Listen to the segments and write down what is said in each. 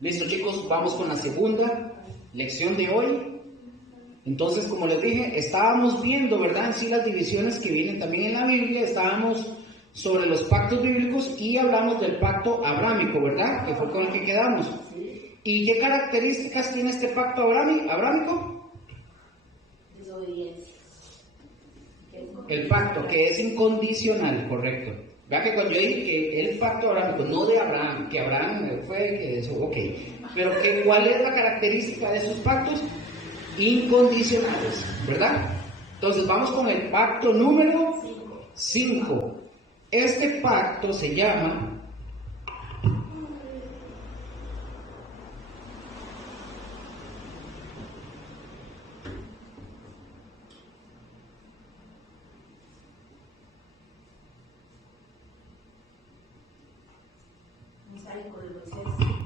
Listo, chicos, vamos con la segunda lección de hoy. Entonces, como les dije, estábamos viendo, ¿verdad?, en sí las divisiones que vienen también en la Biblia. Estábamos sobre los pactos bíblicos y hablamos del pacto abrámico, ¿verdad?, que fue con el que quedamos. ¿Y qué características tiene este pacto abrámico? Desobediencia. El pacto, que es incondicional, correcto. Vea que cuando yo dije que el pacto abrámico, no de Abraham, que Abraham fue que eso, ok. Pero ¿cuál es la característica de esos pactos? Incondicionales, ¿verdad? Entonces vamos con el pacto número 5. Este pacto se llama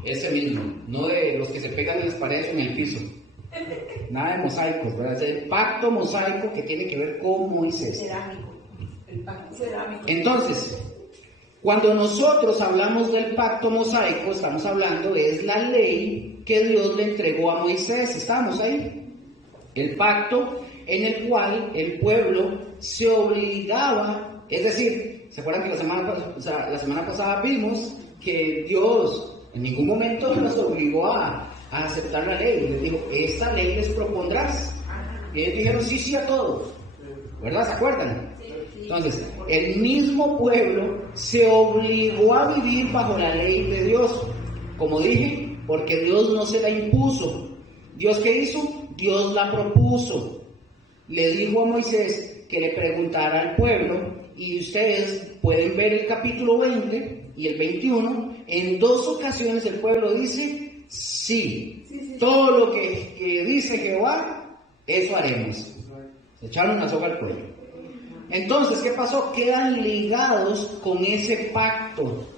ese mismo, no de los que se pegan en las paredes o en el piso. Nada de mosaicos, ¿verdad? Es el pacto mosaico que tiene que ver con Moisés. Cerámico. El pacto cerámico. Entonces, cuando nosotros hablamos del pacto mosaico, estamos hablando de la ley que Dios le entregó a Moisés. ¿Estamos ahí? El pacto en el cual el pueblo se obligaba, es decir, ¿se acuerdan que la semana pasada vimos que Dios en ningún momento nos obligó a aceptar la ley? Les dijo, esta ley les propondrás. Y ellos dijeron sí a todo, ¿verdad? ¿Se acuerdan? Entonces, el mismo pueblo se obligó a vivir bajo la ley de Dios, como dije, porque Dios no se la impuso. ¿Dios qué hizo? Dios la propuso. Le dijo a Moisés que le preguntara al pueblo, y ustedes pueden ver el capítulo 20 y el 21, en 2 ocasiones el pueblo dice, sí. Todo lo que dice Jehová, eso haremos. Se echaron una soga al cuello. Entonces, ¿qué pasó? Quedan ligados con ese pacto.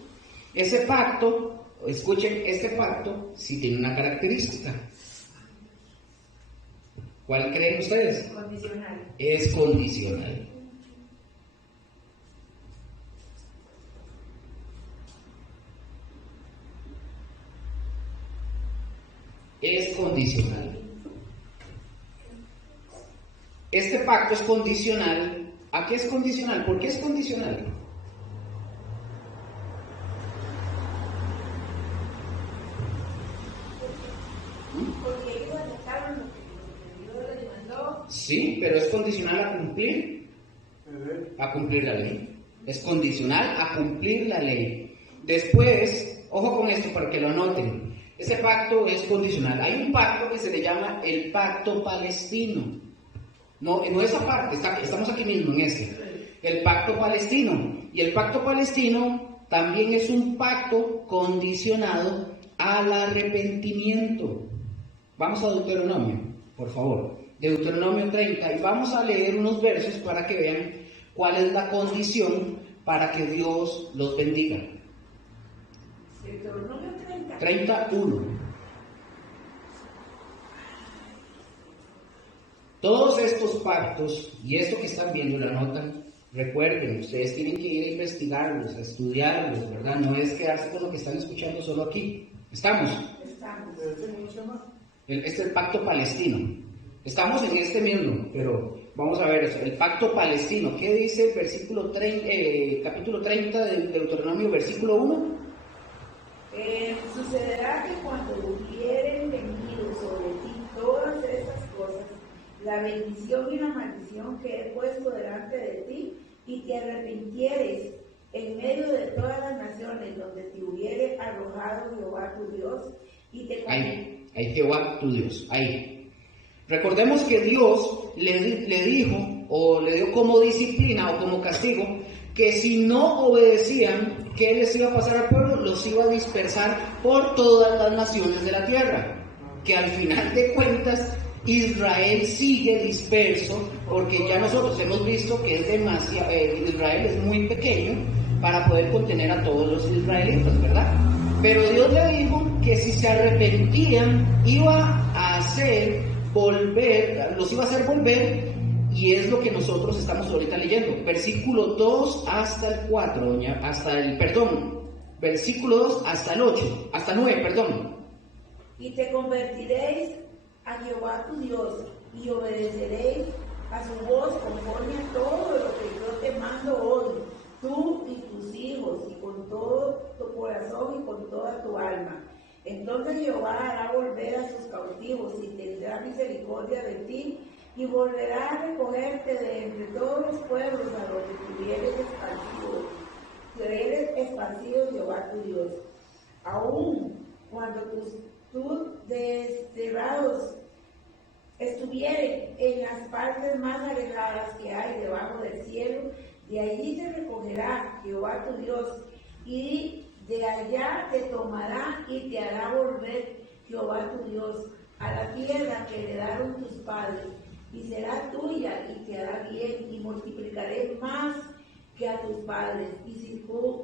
Ese pacto, escuchen, este pacto sí tiene una característica. ¿Cuál creen ustedes? Condicional. Es condicional. Es condicional. Este pacto es condicional. ¿A qué es condicional? ¿Por qué es condicional? Porque ellos aceptaron lo que Dios les demandó. Sí, pero es condicional a cumplir la ley. Es condicional a cumplir la ley. Después, ojo con esto para que lo anoten. Ese pacto es condicional. Hay un pacto que se le llama el pacto palestino. No esa parte, estamos aquí mismo en el pacto palestino. Y el pacto palestino también es un pacto condicionado al arrepentimiento. Vamos a Deuteronomio, por favor. Deuteronomio 30. Y vamos a leer unos versos para que vean cuál es la condición para que Dios los bendiga. Deuteronomio 30. 31. Todos estos pactos, y esto que están viendo la nota, recuerden, ustedes tienen que ir a investigarlos, a estudiarlos, ¿verdad? No es quedarse con lo que están escuchando solo aquí. ¿Estamos? Estamos. Este es el pacto palestino. Estamos en este mismo, pero vamos a ver eso. El pacto palestino, ¿qué dice el versículo 30, capítulo 30 de Deuteronomio, versículo 1? Sucederá que cuando hubieren venido sobre ti todas estas cosas, la bendición y la maldición que he puesto delante de ti, y te arrepintieres en medio de todas las naciones donde te hubiere arrojado Jehová tu Dios, y te... Ahí Jehová tu Dios, ahí. Recordemos que Dios le dijo, o le dio como disciplina o como castigo, que si no obedecían, ¿qué les iba a pasar al pueblo? Los iba a dispersar por todas las naciones de la tierra. Que al final de cuentas, Israel sigue disperso, porque ya nosotros hemos visto que es demasiado, Israel es muy pequeño para poder contener a todos los israelitas, ¿verdad? Pero Dios le dijo que si se arrepentían, iba a hacer volver, los iba a hacer volver, y es lo que nosotros estamos ahorita leyendo. Versículo 2 hasta el 4, versículo 2 hasta el 8, hasta 9, perdón. y te convertiréis a Jehová tu Dios, y obedeceréis a su voz conforme a todo lo que yo te mando hoy, tú y tus hijos, y con todo tu corazón y con toda tu alma. Entonces Jehová hará volver a sus cautivos y tendrá misericordia de ti, y volverá a recogerte de entre todos los pueblos a los que tuvieres esparcido Jehová tu Dios. Aún cuando tus desterrados estuvieren en las partes más alejadas que hay debajo del cielo, de allí te recogerá Jehová tu Dios, y de allá te tomará y te hará volver Jehová tu Dios a la tierra que heredaron tus padres, y será tuya y te hará bien, y multiplicaré más que a tus padres, y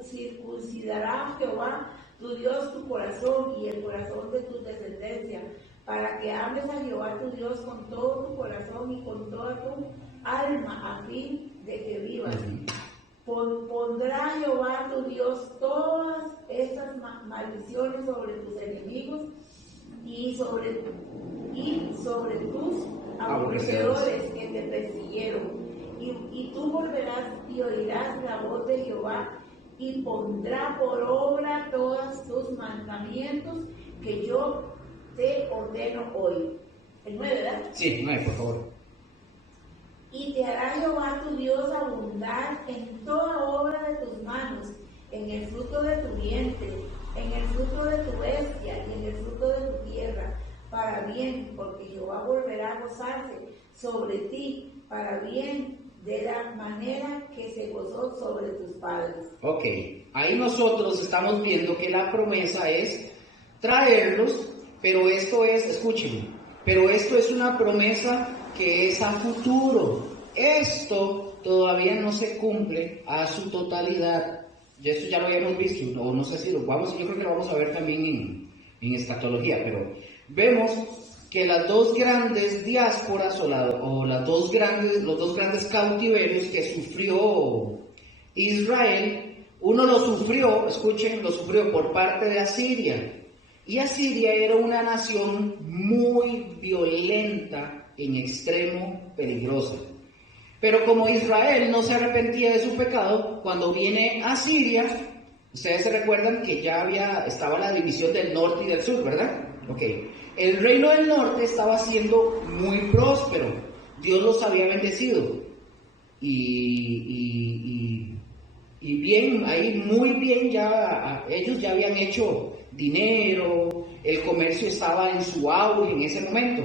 circuncidará Jehová tu Dios tu corazón y el corazón de tu descendencia, para que ames a Jehová tu Dios con todo tu corazón y con toda tu alma, a fin de que vivas. Pondrá Jehová tu Dios todas estas maldiciones sobre tus enemigos y sobre tus aborrecedores que te persiguieron. Y tú volverás y oirás la voz de Jehová, y pondrá por obra todos tus mandamientos que yo te ordeno hoy. El 9, ¿verdad? Sí, 9, por favor. Y te hará Jehová tu Dios abundar en toda obra de tus manos, en el fruto de tu vientre, en el fruto de tu bestia y en el fruto de tu tierra, para bien, porque Jehová volverá a gozarse sobre ti, para bien, de la manera que se gozó sobre tus padres. Ok, ahí nosotros estamos viendo que la promesa es traerlos, pero esto es, escúchenme, pero esto es una promesa que es a futuro. Esto todavía no se cumple a su totalidad. Y esto ya lo habíamos visto, no sé si lo vamos, yo creo que lo vamos a ver también en escatología, pero vemos que las dos grandes diásporas los dos grandes cautiverios que sufrió Israel, uno lo sufrió por parte de Asiria. Y Asiria era una nación muy violenta, en extremo peligrosa. Pero como Israel no se arrepentía de su pecado, cuando viene Asiria, ustedes se recuerdan que ya estaba la división del norte y del sur, ¿verdad? Ok. El reino del norte estaba siendo muy próspero. Dios los había bendecido. Y bien, ahí muy bien, ellos ya habían hecho dinero, el comercio estaba en su auge en ese momento.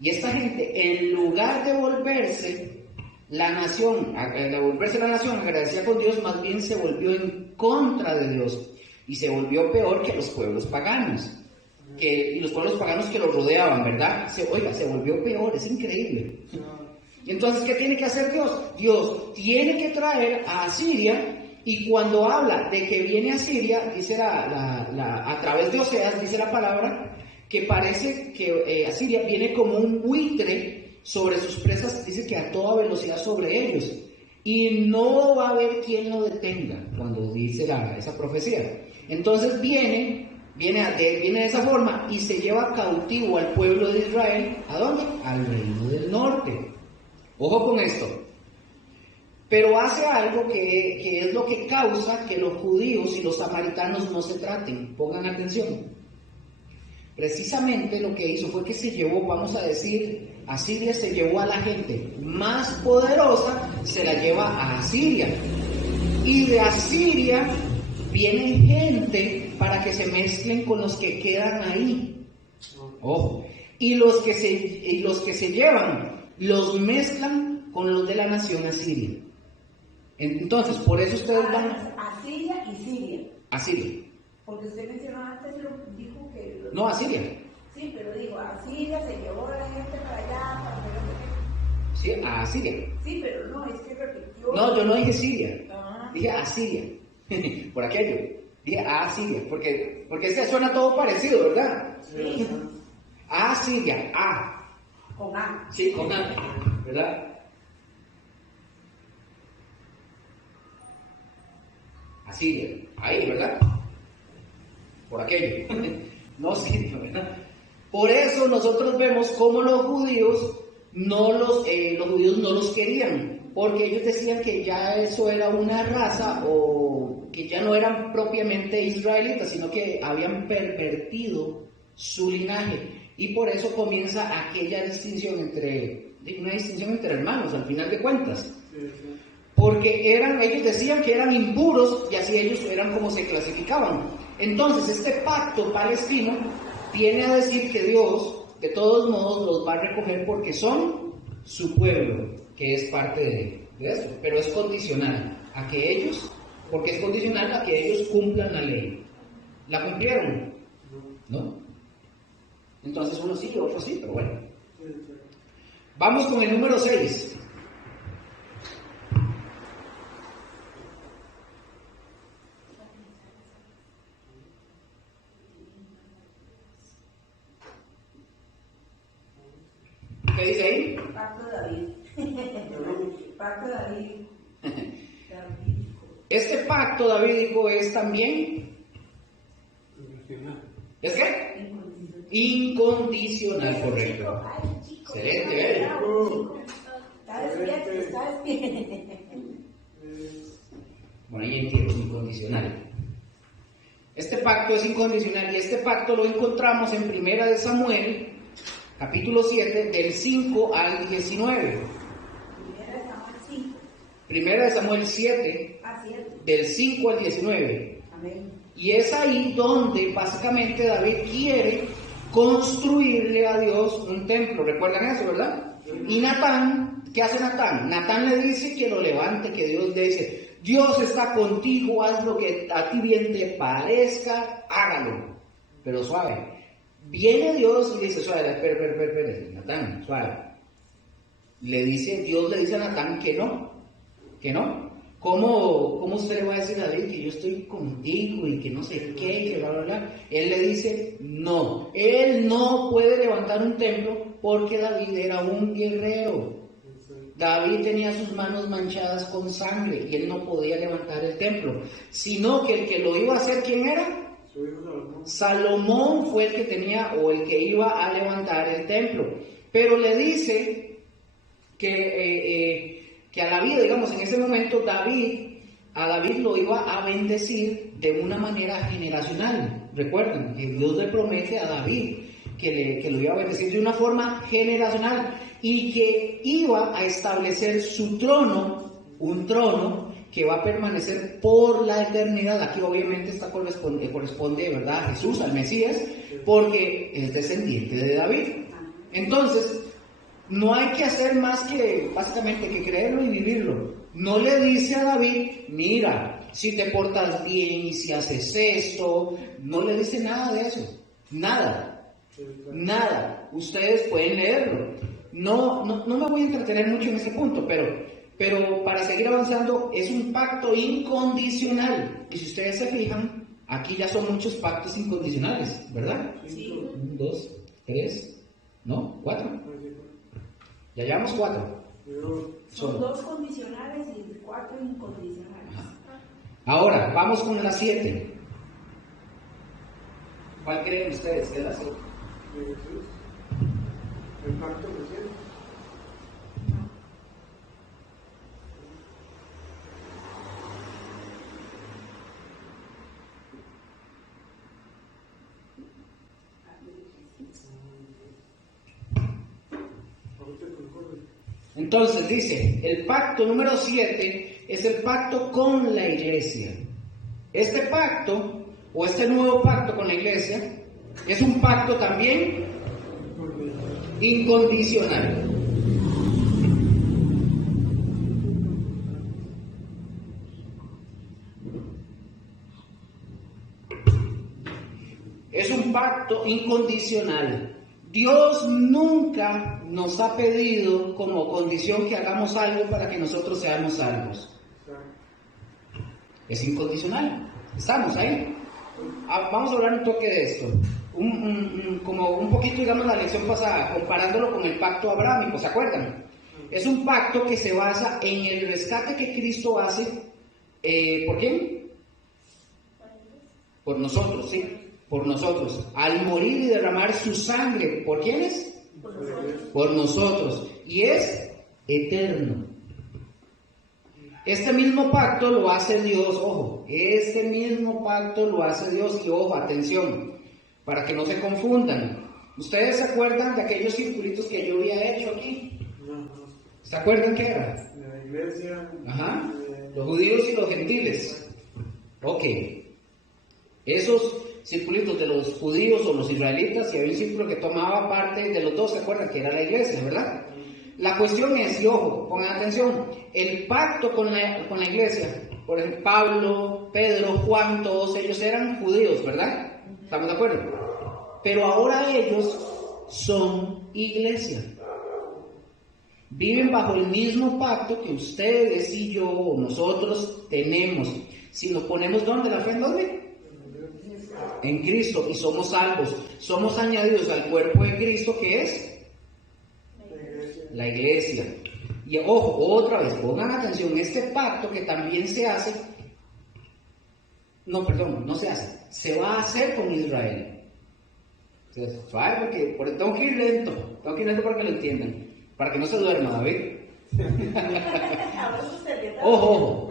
Y esta gente, en lugar de volverse la nación agradecida con Dios, más bien se volvió en contra de Dios y se volvió peor que los pueblos paganos. Y los pueblos paganos que los rodeaban, ¿verdad? Se volvió peor, es increíble. Entonces, ¿qué tiene que hacer Dios? Dios tiene que traer a Asiria, y cuando habla de que viene Asiria, dice a través de Oseas, dice la palabra, que parece que Asiria viene como un buitre sobre sus presas, dice que a toda velocidad sobre ellos, y no va a haber quien lo detenga, cuando dice esa profecía. Entonces viene de esa forma y se lleva cautivo al pueblo de Israel. ¿A dónde? Al reino del norte. Ojo con esto. Pero hace algo que es lo que causa que los judíos y los samaritanos no se traten. Pongan atención. Precisamente lo que hizo fue que se llevó, vamos a decir, Asiria se llevó a la gente más poderosa, se la lleva a Asiria. Y de Asiria viene gente para que se mezclen con los que quedan ahí. Ojo. Y los que se llevan, los mezclan con los de la nación asiria. Entonces, por eso ustedes van... Asiria y Siria. Asiria. Porque usted mencionó antes, dijo que... No, Asiria. Sí, pero digo, Asiria se llevó a la gente para allá, para hacer... Sí, a Asiria. Sí, pero no, es que repitió... No, yo no dije Siria. Dije Asiria. Por aquello. Dije Asiria, porque este suena todo parecido, ¿verdad? Sí. Asiria, A. Con A. Sí, con A, ¿verdad? Asiria, ahí, ¿verdad? Por aquello. No Siria, ¿verdad? Por eso nosotros vemos cómo los judíos no los querían, porque ellos decían que ya eso era una raza o que ya no eran propiamente israelitas, sino que habían pervertido su linaje. Y por eso comienza aquella distinción una distinción entre hermanos, al final de cuentas. Porque ellos decían que eran impuros y así ellos eran como se clasificaban. Entonces este pacto palestino viene a decir que Dios, de todos modos, los va a recoger porque son su pueblo, que es parte de eso. Pero es condicional a que ellos, porque es condicional a que ellos cumplan la ley. ¿La cumplieron? ¿No? Entonces unos sí, otros sí, pero bueno. Vamos con el número 6. ¿Qué dice ahí? Pacto de David. Pacto de David. Este pacto, David dijo, es también... ¿Es qué? Incondicional, correcto. Excelente, ¿eh? Está despierto. Bueno, ahí entiendo, es incondicional. Este pacto es incondicional y este pacto lo encontramos en 1 de Samuel, capítulo 7, del 5 al 19. 1 de Samuel 7, del 5 al 19. Amén. Y es ahí donde básicamente David quiere construirle a Dios un templo. ¿Recuerdan eso, verdad? Y Natán, ¿qué hace Natán? Natán le dice que lo levante, que Dios le dice, Dios está contigo, haz lo que a ti bien te parezca, hágalo. Pero suave. Viene Dios y dice, suave, espera, Natán, suave. Dios le dice a Natán que no. ¿Cómo usted le va a decir a David que yo estoy contigo y que no sé qué, que bla, bla, bla? Él le dice, no, él no puede levantar un templo porque David era un guerrero. David tenía sus manos manchadas con sangre y él no podía levantar el templo, sino que el que lo iba a hacer, ¿quién era? Salomón fue el que tenía o el que iba a levantar el templo. Pero le dice que a David, digamos, en ese momento a David lo iba a bendecir de una manera generacional. Recuerden que Dios le promete a David que lo iba a bendecir de una forma generacional y que iba a establecer su trono, un trono que va a permanecer por la eternidad. Aquí obviamente corresponde, ¿verdad?, a Jesús, al Mesías, porque es descendiente de David. Entonces, no hay que hacer más que, básicamente, que creerlo y vivirlo. No le dice a David, mira, si te portas bien y si haces esto, no le dice nada de eso. Nada. Ustedes pueden leerlo. No me voy a entretener mucho en ese punto, pero para seguir avanzando, es un pacto incondicional. Y si ustedes se fijan, aquí ya son muchos pactos incondicionales, ¿verdad? Sí. 1, 2, 3, ¿no? 4. Ya llevamos 4. Son 2 condicionales y 4 incondicionales. Ahora, vamos con la 7. ¿Cuál creen ustedes que es la 7? El pacto reciente. Entonces dice, el pacto número 7 es el pacto con la iglesia. Este pacto, o este nuevo pacto con la iglesia, es un pacto también incondicional. Es un pacto incondicional. Dios nunca nos ha pedido como condición que hagamos algo para que nosotros seamos salvos. Es incondicional. ¿Estamos ahí? Vamos a hablar un toque de esto. Como un poquito, digamos, la lección pasada, comparándolo con el pacto abrámico, ¿se acuerdan? Es un pacto que se basa en el rescate que Cristo hace. ¿Por quién? Por nosotros, ¿sí? por nosotros, al morir y derramar su sangre, ¿por quiénes? Por nosotros. Por nosotros, y es eterno. Este mismo pacto lo hace Dios, ojo, este mismo pacto lo hace Dios, y ojo, atención, para que no se confundan. ¿Ustedes se acuerdan de aquellos circulitos que yo había hecho aquí? No, ¿Se acuerdan qué era? de la iglesia. Ajá, los judíos y los gentiles. Ok, esos circulitos de los judíos o los israelitas, y había un círculo que tomaba parte de los dos, ¿se acuerdan? Que era la iglesia, ¿verdad? La cuestión es, y ojo, pongan atención, el pacto con la iglesia, por ejemplo, Pablo, Pedro, Juan, todos ellos eran judíos, ¿verdad? ¿Estamos de acuerdo? Pero ahora ellos son iglesia. Viven bajo el mismo pacto que ustedes y yo, o nosotros, tenemos. Si nos ponemos ¿dónde? ¿La fe en dónde? En Cristo, y somos salvos. Somos añadidos al cuerpo de Cristo, que es la iglesia. Y ojo, otra vez, pongan atención, este pacto que también se hace, no se hace, se va a hacer con Israel. Tengo que ir lento para que lo entiendan, para que no se duerma, David. Ojo,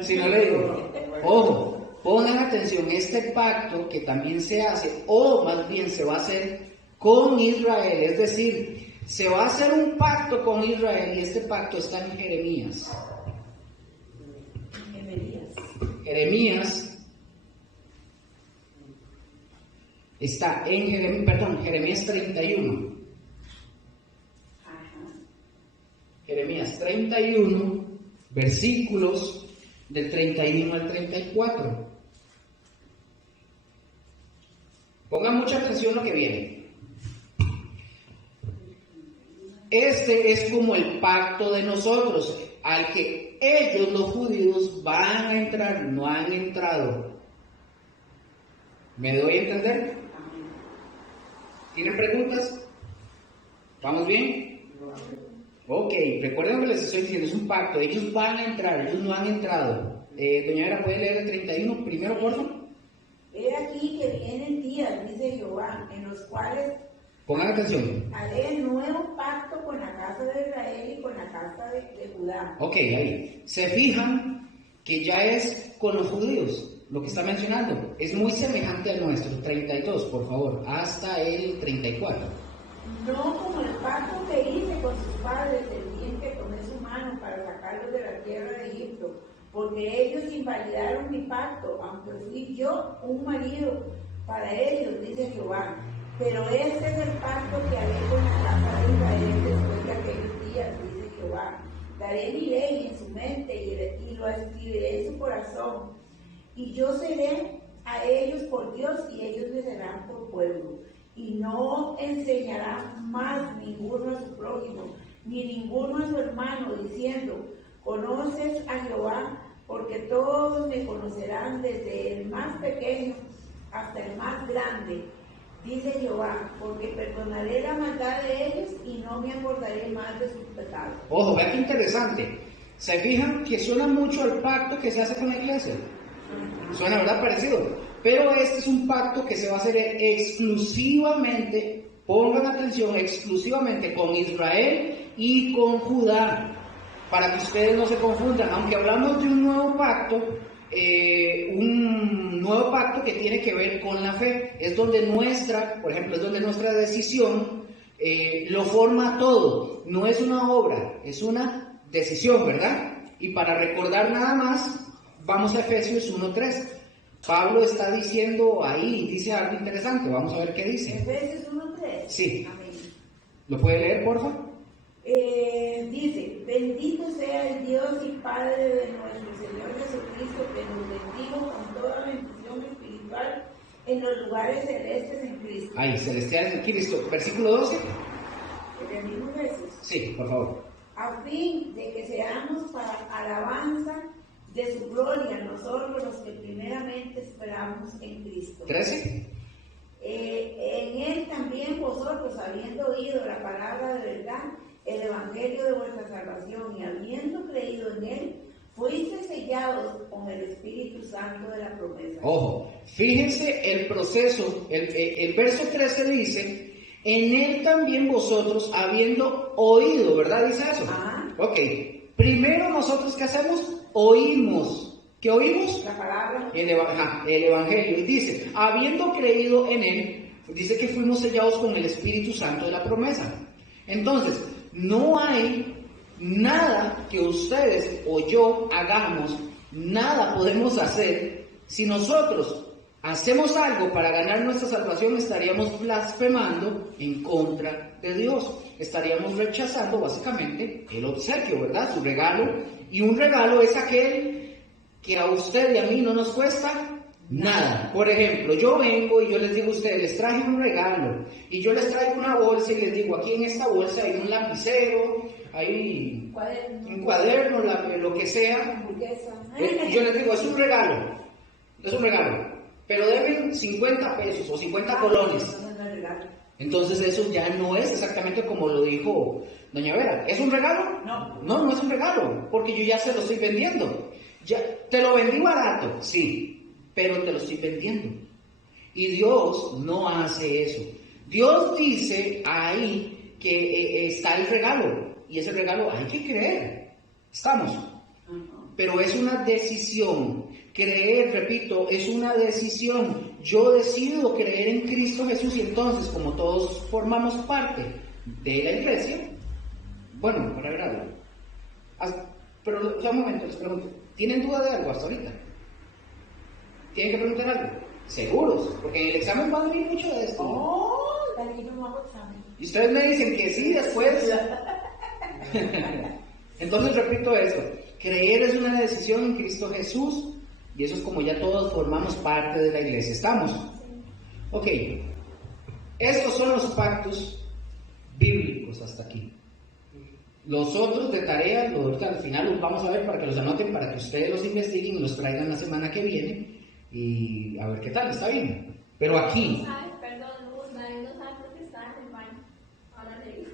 si no le digo, ojo, pongan atención, este pacto que también se hace, o más bien se va a hacer con Israel, es decir, se va a hacer un pacto con Israel, y este pacto está en Jeremías. Jeremías está en Jeremías 31. Jeremías 31, versículos del 31 al 34. Pongan mucha atención a lo que viene. Este es como el pacto de nosotros, al que ellos, los judíos, van a entrar, no han entrado. ¿Me doy a entender? ¿Tienen preguntas? ¿Vamos bien? Ok, recuerden que les estoy diciendo, es un pacto, ellos van a entrar, ellos no han entrado. Doña Vera, ¿puede leer el 31 primero, por favor? He aquí que vienen días, dice Jehová, en los cuales Pongan atención. haré nuevo pacto con la casa de Israel y con la casa de Judá. Ok, ahí. Se fijan que ya es con los judíos, lo que está mencionando. Es muy semejante al nuestro. 32, por favor, hasta el 34. No como el pacto que hice con sus padres el día en que tomé su mano para sacarlos de la tierra de Egipto, porque ellos invalidaron mi pacto, aunque fui yo un marido para ellos, dice Jehová. Pero este es el pacto que haré con la casa de Israel después de aquellos días, dice Jehová. Daré mi ley en su mente y lo escribiré en su corazón. Y yo seré a ellos por Dios y ellos me serán por pueblo. Y no enseñarán más ninguno a su prójimo, ni ninguno a su hermano, diciendo, conoces a Jehová, porque todos me conocerán desde el más pequeño hasta el más grande. Dice Jehová, porque perdonaré la maldad de ellos y no me acordaré más de sus pecados. Ojo, vean qué interesante. ¿Se fijan que suena mucho al pacto que se hace con la iglesia? Suena, ¿verdad? Parecido. Pero este es un pacto que se va a hacer exclusivamente, pongan atención, exclusivamente con Israel y con Judá, para que ustedes no se confundan. Aunque hablamos de un nuevo pacto que tiene que ver con la fe, es donde por ejemplo, es donde nuestra decisión lo forma todo. No es una obra, es una decisión, ¿verdad? Y para recordar nada más, vamos a Efesios 1:3. Pablo está diciendo ahí, dice algo interesante, vamos a ver qué dice. Efesios 1:3. Sí. Amén. ¿Lo puede leer, por favor? Dice, bendito sea el Dios y Padre de nuestro Señor Jesucristo, que nos bendijo con toda bendición espiritual en los lugares celestes en Cristo. Ahí, celestiales en Cristo. Versículo 12. ¿Entendimos eso? Sí, por favor. A fin de que seamos para alabanza de su gloria nosotros los que primeramente esperamos en Cristo. 13. En él también vosotros, habiendo oído la palabra de verdad, el evangelio de vuestra salvación, y habiendo creído en él, fuiste sellados con el Espíritu Santo de la promesa. Ojo, fíjense el proceso, el verso 13 dice, en él también vosotros habiendo oído, ¿verdad? Dice eso. Ah. Ok, primero nosotros ¿qué hacemos? Oímos. ¿Qué oímos? La palabra. El Evangelio. Y dice, habiendo creído en él, dice que fuimos sellados con el Espíritu Santo de la promesa. Entonces, no hay nada que ustedes o yo hagamos, nada podemos hacer. Si nosotros hacemos algo para ganar nuestra salvación, estaríamos blasfemando en contra de Dios. Estaríamos rechazando básicamente el obsequio, ¿verdad? Su regalo. Y un regalo es aquel que a usted y a mí no nos cuesta nada. Por ejemplo, yo vengo y yo les digo a ustedes, les traje un regalo. Y yo les traigo una bolsa y les digo, aquí en esta bolsa hay un lapicero, hay un cuaderno, lo que sea. Y yo les digo, es un regalo. Pero deben 50 pesos o 50 colones. Entonces eso ya no es exactamente como lo dijo doña Vera. ¿Es un regalo? No es un regalo, porque yo ya se lo estoy vendiendo. Ya, te lo vendí barato, sí, pero te lo estoy vendiendo. Y Dios no hace eso. Dios dice ahí que está el regalo, y ese regalo hay que creer. ¿Estamos? Pero es una decisión. Creer, repito, es una decisión. Yo decido creer en Cristo Jesús y entonces, como todos formamos parte de la iglesia, bueno, para ver algo. Pero, un momento, les pregunto, ¿tienen duda de algo hasta ahorita? ¿Tienen que preguntar algo? ¿Seguros? Porque en el examen va a venir mucho de esto. Y ustedes me dicen que sí, después. Entonces repito esto. Creer es una decisión en Cristo Jesús. Y eso es como ya todos formamos parte de la iglesia. ¿Estamos? Ok. Estos son los pactos bíblicos hasta aquí. Los otros de tarea, al final los vamos a ver para que los anoten, para que ustedes los investiguen y los traigan la semana que viene y a ver qué tal, está bien. Pero aquí... Perdón, Luz, nadie no sabe por qué está en el baño. Ahora le digo.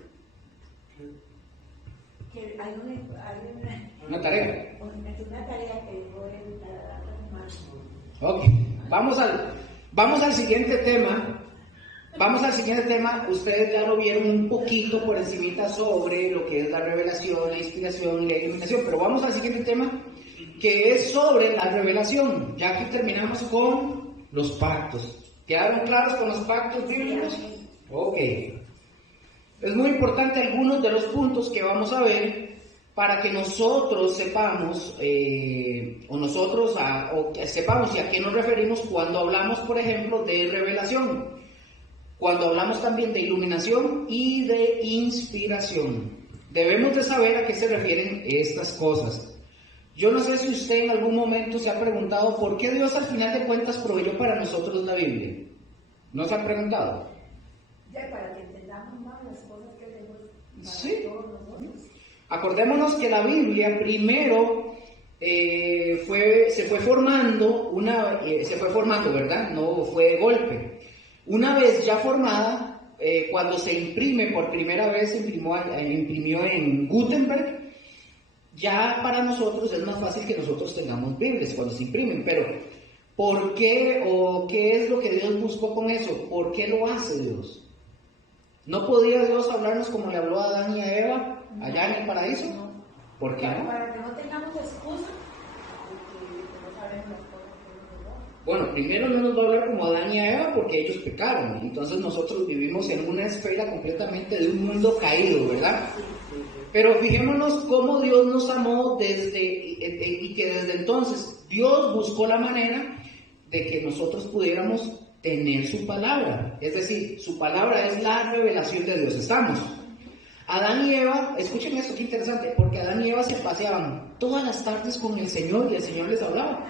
Que hay una tarea. Una tarea que dejó en la semana. Ok, vamos al siguiente tema. Vamos al siguiente tema. Ustedes ya lo vieron un poquito por encimita sobre lo que es la revelación, la inspiración, la iluminación, pero vamos al siguiente tema, que es sobre la revelación. Ya aquí terminamos con los pactos. ¿Quedaron claros con los pactos bíblicos? Ok. Es muy importante algunos de los puntos que vamos a ver para que nosotros sepamos, sepamos a qué nos referimos cuando hablamos, por ejemplo, de revelación. Cuando hablamos también de iluminación y de inspiración, debemos de saber a qué se refieren estas cosas. Yo no sé si usted en algún momento se ha preguntado por qué Dios al final de cuentas proveyó para nosotros la Biblia. ¿No se ha preguntado? Ya, para que entendamos más las cosas que tenemos para Sí. todos nosotros. Acordémonos que la Biblia primero se fue formando, ¿verdad? No fue de golpe. Una vez ya formada, cuando se imprime por primera vez, se imprimió en Gutenberg, ya para nosotros es más fácil que nosotros tengamos Biblias cuando se imprimen. Pero, ¿por qué o qué es lo que Dios buscó con eso? ¿Por qué lo hace Dios? ¿No podía Dios hablarnos como le habló a Adán y a Eva allá en el paraíso? ¿Por qué no? Para que no tengamos excusa de que no sabemos las cosas que nos dan. Bueno, primero no nos va a hablar como Adán y a Eva porque ellos pecaron. Entonces nosotros vivimos en una esfera completamente de un mundo caído, ¿verdad? Pero fijémonos cómo Dios nos amó y que desde entonces Dios buscó la manera de que nosotros pudiéramos tener su palabra. Es decir, su palabra es la revelación de Dios. ¿Estamos? Adán y Eva, escuchen esto, qué interesante, porque Adán y Eva se paseaban todas las tardes con el Señor y el Señor les hablaba.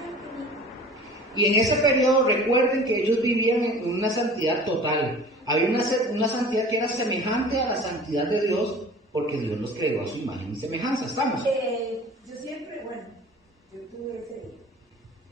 Y en ese periodo recuerden que ellos vivían en una santidad total. Había una santidad que era semejante a la santidad de Dios, porque Dios los creó a su imagen y semejanza. ¿Estamos? Yo siempre, yo tuve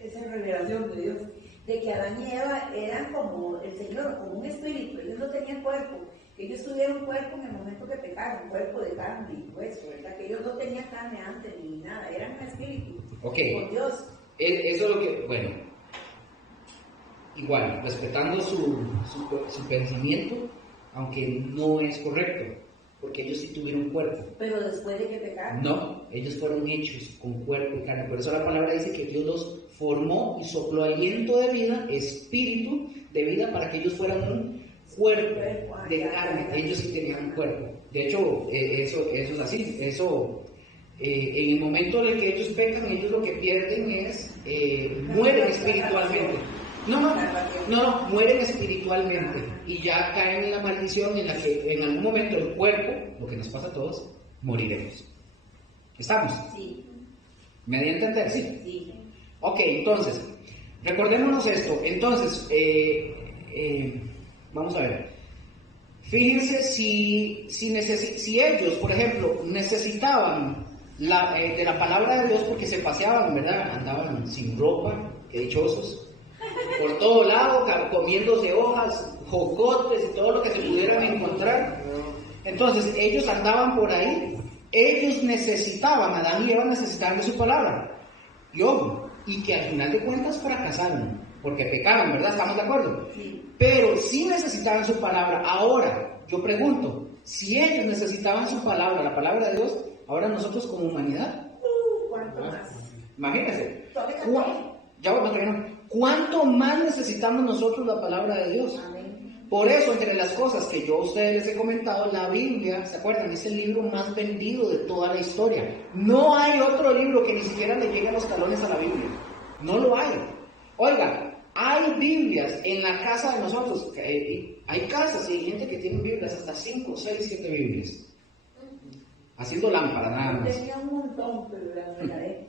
esa revelación de Dios, de que Adán y Eva eran como el Señor, como un espíritu. Ellos no tenían cuerpo. Ellos tuvieron cuerpo en el momento que pecaron, cuerpo de carne y hueso, ¿verdad? Que ellos no tenían carne antes ni nada, eran un espíritu. Ok. Por Dios. Eso es lo que, bueno, igual, respetando su pensamiento, aunque no es correcto, porque ellos sí tuvieron cuerpo. Pero después de que pecaron. No, ellos fueron hechos con cuerpo y carne. Por eso la palabra dice que Dios los formó y sopló aliento de vida, espíritu de vida, para que ellos fueran un cuerpo de carne. Ellos sí tenían un cuerpo. De hecho, eso es así. Eso, en el momento en el que ellos pecan, ellos lo que pierden es, mueren espiritualmente. No, mueren espiritualmente y ya caen en la maldición en la que en algún momento el cuerpo, lo que nos pasa a todos, moriremos. ¿Estamos? Sí. ¿Me di a entender? Sí. Sí. Ok, entonces, recordémonos esto. Entonces, vamos a ver. Fíjense si ellos, por ejemplo, necesitaban de la palabra de Dios porque se paseaban, ¿verdad? Andaban sin ropa, qué dichosos, por todo lado, comiéndose hojas, jocotes y todo lo que se pudieran encontrar. Entonces, ellos andaban por ahí, ellos necesitaban, Adán y Eva necesitaban de su palabra. Y ojo, y que al final de cuentas fracasaron, porque pecaron, ¿verdad? ¿Estamos de acuerdo? Sí. Pero sí necesitaban su palabra. Ahora, yo pregunto, si ellos necesitaban su palabra, la palabra de Dios, ahora nosotros como humanidad, ¿Cuánto más? imagínense, Todavía ya vamos a terminar. ¿Cuánto más necesitamos nosotros la palabra de Dios? Amén. Por eso, entre las cosas que yo a ustedes les he comentado, la Biblia, ¿se acuerdan? Es el libro más vendido de toda la historia. No hay otro libro que ni siquiera le llegue a los talones a la Biblia. No lo hay. Oiga, hay Biblias en la casa de nosotros. Hay casas y hay gente que tiene Biblias, hasta 5, 6, 7 Biblias. Haciendo lámpara, nada más. Tenía un montón, pero la regalé.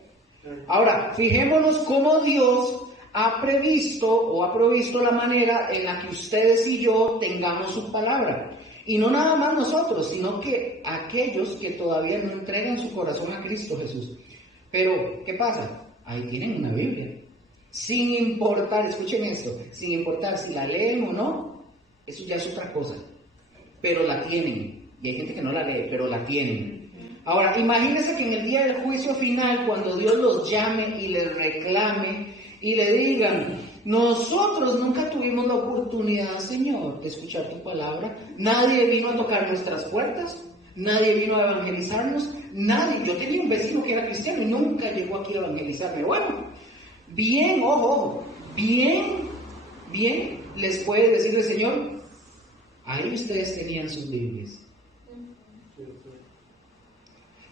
Ahora, fijémonos cómo Dios ha previsto o ha provisto la manera en la que ustedes y yo tengamos su palabra. Y no nada más nosotros, sino que aquellos que todavía no entregan su corazón a Cristo Jesús. Pero, ¿qué pasa? Ahí tienen una Biblia. Sin importar, escuchen esto, sin importar si la leen o no, eso ya es otra cosa. Pero la tienen. Y hay gente que no la lee, pero la tienen. Ahora, imagínense que en el día del juicio final, cuando Dios los llame y les reclame y le digan, nosotros nunca tuvimos la oportunidad, Señor, de escuchar tu palabra. Nadie vino a tocar nuestras puertas, nadie vino a evangelizarnos, nadie. Yo tenía un vecino que era cristiano y nunca llegó aquí a evangelizarme. Bueno, bien, ojo, bien, les puede decir el Señor, ahí ustedes tenían sus Biblias.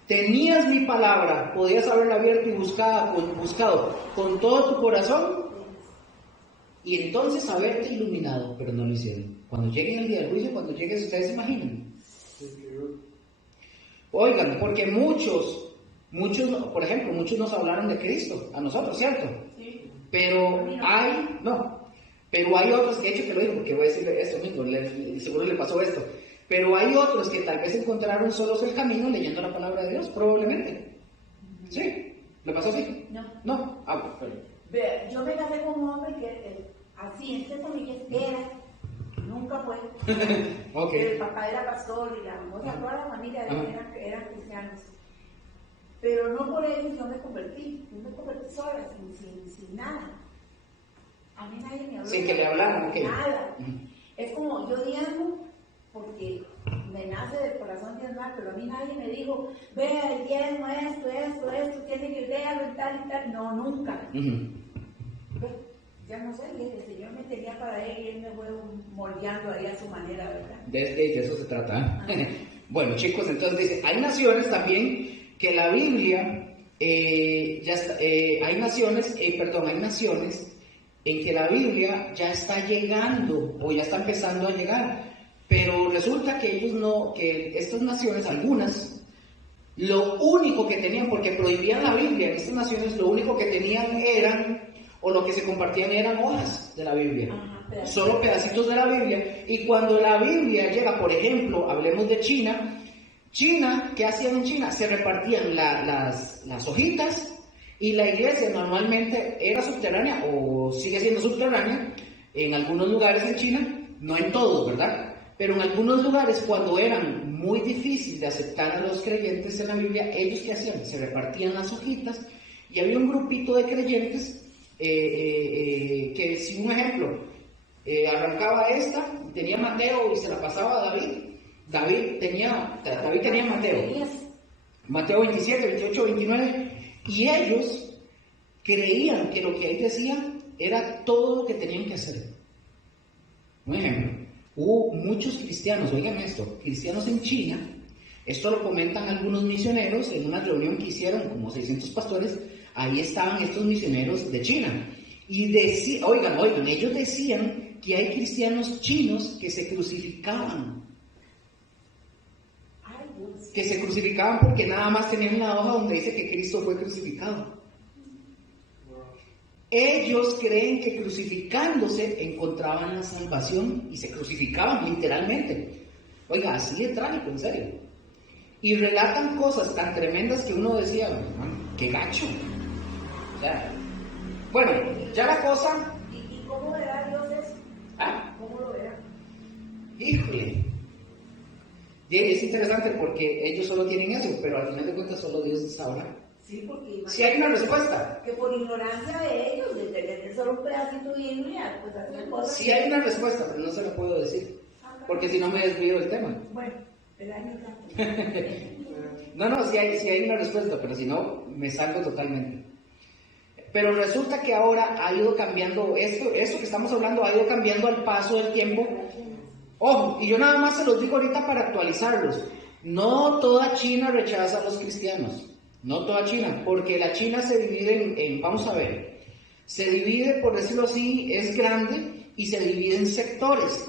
Tenías mi palabra, podías haberla abierto y buscado con todo tu corazón y entonces haberte iluminado, pero no lo hicieron. Cuando lleguen el día del juicio, cuando lleguen, ustedes se imaginan. Oigan, porque muchos, por ejemplo, muchos nos hablaron de Cristo, a nosotros, ¿cierto? Sí. Pero hay otros, de hecho que lo digo, porque voy a decirle esto mismo, seguro le pasó esto. Pero hay otros que tal vez encontraron solos el camino leyendo la palabra de Dios, probablemente. ¿Sí? ¿Le pasó así? No. Vea, yo me casé con un hombre que así, entre comillas, nunca fue. Okay. El papá era pastor y toda la familia de él eran cristianos. Pero no por eso yo me convertí sola, sin nada. A mí nadie me habló. Sin que le hablaran, ¿ok? Nada. Es como, yo diezmo porque me nace del corazón diezmar, pero a mí nadie me dijo, vea, el diezmo, esto, tiene que idearlo y tal. No, nunca. Ya no sé, el Señor me tenía para él y él me fue moldeando ahí a su manera, ¿verdad? De eso se trata. Bueno, chicos, entonces dice, hay naciones también que la Biblia, hay naciones en que la Biblia ya está llegando o ya está empezando a llegar. Pero resulta que que estas naciones, algunas, lo único que tenían, porque prohibían la Biblia, en estas naciones lo único que tenían o lo que se compartían eran hojas de la Biblia. Solo pedacitos de la Biblia. Y cuando la Biblia llega, por ejemplo, hablemos de China, ¿qué hacían en China? Se repartían las hojitas y la iglesia normalmente era subterránea o sigue siendo subterránea en algunos lugares en China, no en todos, ¿verdad? Pero en algunos lugares, cuando eran muy difíciles de aceptar a los creyentes en la Biblia, ellos ¿qué hacían? Se repartían las hojitas Y había un grupito de creyentes que, si un ejemplo, arrancaba esta, tenía Mateo y se la pasaba a David. David tenía Mateo 27, 28, 29, y ellos creían que lo que ahí decía era todo lo que tenían que hacer. Un ejemplo, hubo muchos cristianos, oigan esto, cristianos en China, esto lo comentan algunos misioneros en una reunión que hicieron, como 600 pastores, ahí estaban estos misioneros de China, y oigan, ellos decían que hay cristianos chinos que se crucificaban. Que se crucificaban porque nada más tenían la hoja donde dice que Cristo fue crucificado. Ellos creen que crucificándose encontraban la salvación y se crucificaban literalmente. Oiga, así de trágico, en serio. Y relatan cosas tan tremendas que uno decía, qué gacho. O sea, bueno, ya la cosa... ¿Y cómo verá Dios eso? ¿Ah? ¿Cómo lo verá? Híjole. Y es interesante porque ellos solo tienen eso, pero al final de cuentas solo Dios sabrá. Sí, porque si hay una respuesta. Que por ignorancia de ellos, de tener solo un pedacito de Biblia, pues hacen cosas. Sí hay una respuesta, pero no se la puedo decir, porque si no me desvío del tema. Bueno, el año tanto. No, sí hay una respuesta, pero si no, me salgo totalmente. Pero resulta que ahora ha ido cambiando, esto que estamos hablando ha ido cambiando al paso del tiempo. Ojo, y yo nada más se los digo ahorita para actualizarlos. No toda China rechaza a los cristianos. No toda China, porque la China se divide vamos a ver, se divide, por decirlo así, es grande y se divide en sectores.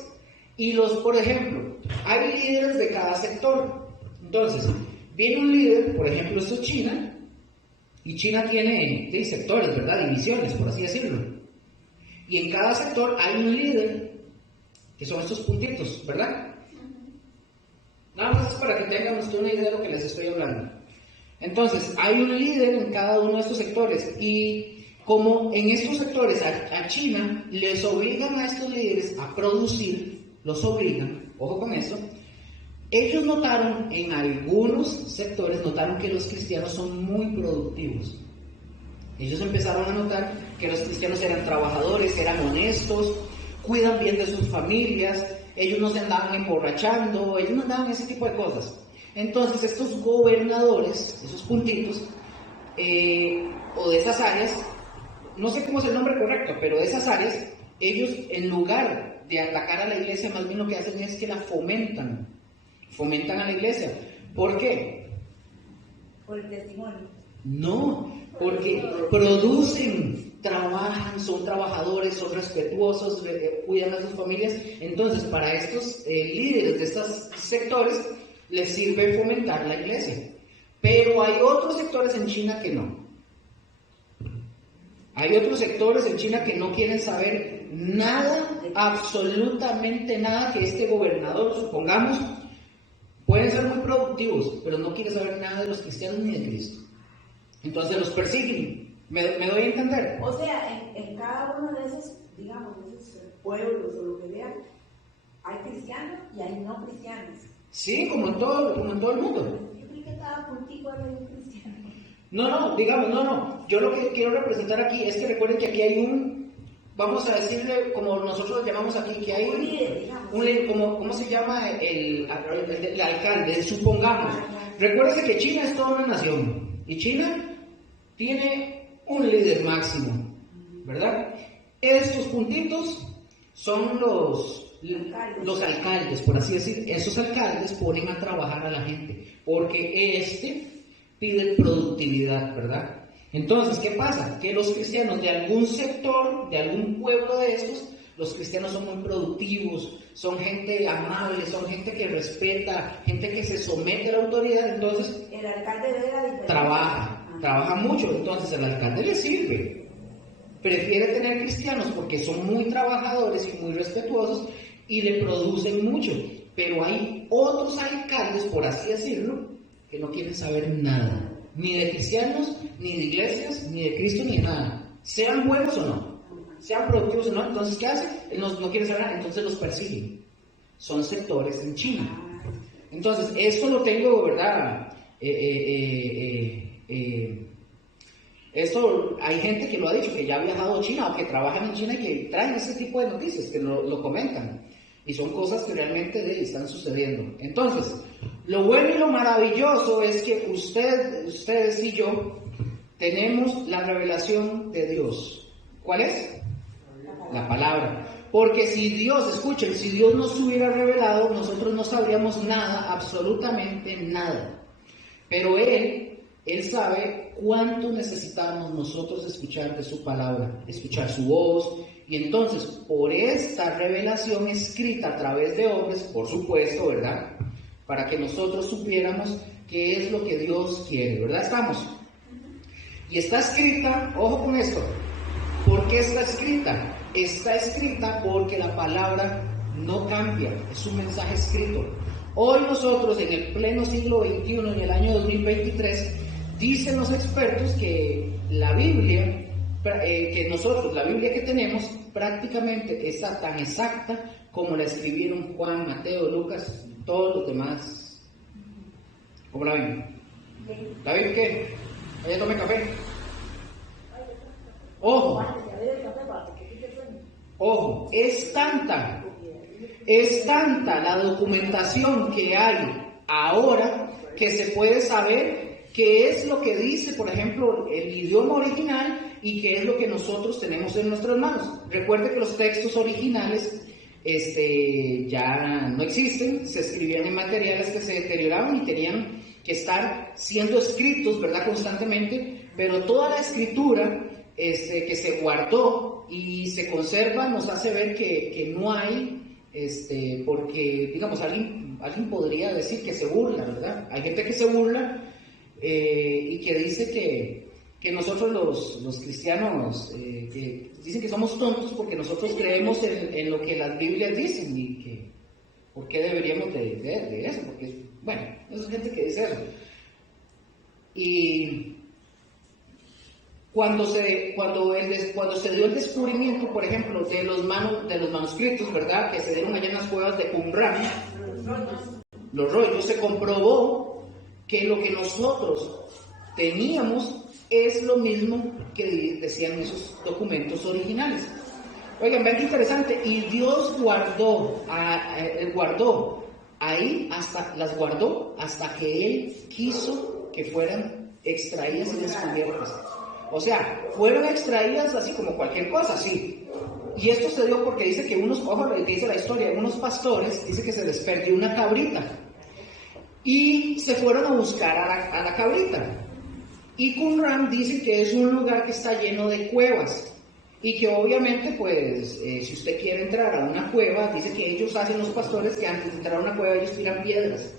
Y por ejemplo, hay líderes de cada sector. Entonces, viene un líder, por ejemplo, esto es China, y China tiene sectores, ¿verdad? Divisiones, por así decirlo. Y en cada sector hay un líder, que son estos puntitos, ¿verdad? Nada más es para que tengan ustedes una idea de lo que les estoy hablando. Entonces, hay un líder en cada uno de estos sectores, y como en estos sectores a China les obligan a estos líderes a producir, los obligan, ojo con eso, ellos notaron, en algunos sectores, notaron que los cristianos son muy productivos. Ellos empezaron a notar que los cristianos eran trabajadores, eran honestos, cuidan bien de sus familias, ellos no se andaban emborrachando, ellos no andaban ese tipo de cosas. Entonces estos gobernadores, esos puntitos, o de esas áreas, no sé cómo es el nombre correcto, pero de esas áreas, ellos en lugar de atacar a la iglesia, más bien lo que hacen es que la fomentan a la iglesia. ¿Por qué? Por el testimonio. No, porque producen, trabajan, son trabajadores, son respetuosos, cuidan a sus familias. Entonces, para estos líderes de estos sectores, les sirve fomentar la iglesia. Pero hay otros sectores en China que no. Hay otros sectores en China que no quieren saber nada, absolutamente nada, que este gobernador, supongamos, pueden ser muy productivos, pero no quiere saber nada de los cristianos ni de Cristo. Entonces los persiguen. ¿Me doy a entender? O sea, en cada uno de esos, digamos, de esos pueblos o lo que vean, hay cristianos y hay no cristianos. Sí, como en todo el mundo. Yo creo que cada puntico hay un cristiano. No. Yo lo que quiero representar aquí es que recuerden que aquí hay vamos a decirle, como nosotros lo llamamos aquí, que hay un líder, digamos. ¿Cómo se llama? El alcalde, supongamos. Recuérdense que China es toda una nación, y China tiene un líder máximo, ¿verdad? Estos puntitos son los alcaldes, por así decir. Esos alcaldes ponen a trabajar a la gente, porque pide productividad, ¿verdad? Entonces, ¿qué pasa? Que los cristianos de algún sector, de algún pueblo de estos, los cristianos son muy productivos, son gente amable, son gente que respeta, gente que se somete a la autoridad. Entonces, el alcalde ve la diferencia. Trabaja mucho. Entonces, el alcalde le sirve. Prefiere tener cristianos porque son muy trabajadores y muy respetuosos y le producen mucho. Pero hay otros alcaldes, por así decirlo, que no quieren saber nada, ni de cristianos, ni de iglesias, ni de Cristo, ni de nada. Sean buenos o no, sean productivos o no. Entonces, ¿qué hacen? No quieren saber nada, entonces los persiguen. Son sectores en China. Entonces, esto lo tengo, ¿verdad? Esto hay gente que lo ha dicho, que ya ha viajado a China o que trabajan en China y que traen ese tipo de noticias, que lo comentan. Y son cosas que realmente están sucediendo. Entonces, lo bueno y lo maravilloso es que ustedes y yo tenemos la revelación de Dios. ¿Cuál es? La palabra. Porque si Dios, escuchen, si Dios nos hubiera revelado, nosotros no sabríamos nada, absolutamente nada. Pero Él sabe cuánto necesitamos nosotros escuchar de su palabra, escuchar su voz. Y entonces, por esta revelación escrita a través de hombres, por supuesto, ¿verdad? Para que nosotros supiéramos qué es lo que Dios quiere, ¿verdad? Estamos. Y está escrita, ojo con esto, ¿por qué está escrita? Está escrita porque la palabra no cambia, es un mensaje escrito. Hoy nosotros, en el pleno siglo XXI, en el año 2023, dicen los expertos que la Biblia, la Biblia que tenemos, prácticamente está tan exacta como la escribieron Juan, Mateo, Lucas y todos los demás. ¿Cómo la ven? ¿La ven qué? Vaya, tome café. Ojo, es tanta la documentación que hay ahora que se puede saber qué es lo que dice, por ejemplo, el idioma original y qué es lo que nosotros tenemos en nuestras manos. Recuerde que los textos originales ya no existen, se escribían en materiales que se deterioraban y tenían que estar siendo escritos, ¿verdad?, constantemente, pero toda la escritura que se guardó y se conserva nos hace ver que no hay, porque, digamos, alguien podría decir que se burla, ¿verdad? Hay gente que se burla y que dice que nosotros los cristianos que dicen que somos tontos porque nosotros creemos en lo que las Biblias dicen y que ¿por qué deberíamos de eso? Porque, bueno, esa es gente que dice eso. Y cuando se dio el descubrimiento, por ejemplo, de los manuscritos, ¿verdad?, que se dieron allá en las cuevas de Qumran, los rollos, se comprobó que lo que nosotros teníamos es lo mismo que decían esos documentos originales. Oigan, vean qué interesante. Y Dios guardó ahí, las guardó hasta que Él quiso que fueran extraídas y descubiertas. O sea, fueron extraídas así como cualquier cosa, sí. Y esto se dio porque dice que ojo lo que dice la historia, unos pastores, dice que se les perdió una cabrita. Y se fueron a buscar a la cabrita. Y Qumran dice que es un lugar que está lleno de cuevas. Y que obviamente, pues, si usted quiere entrar a una cueva, dice que ellos hacen, los pastores, que antes de entrar a una cueva ellos tiran piedras.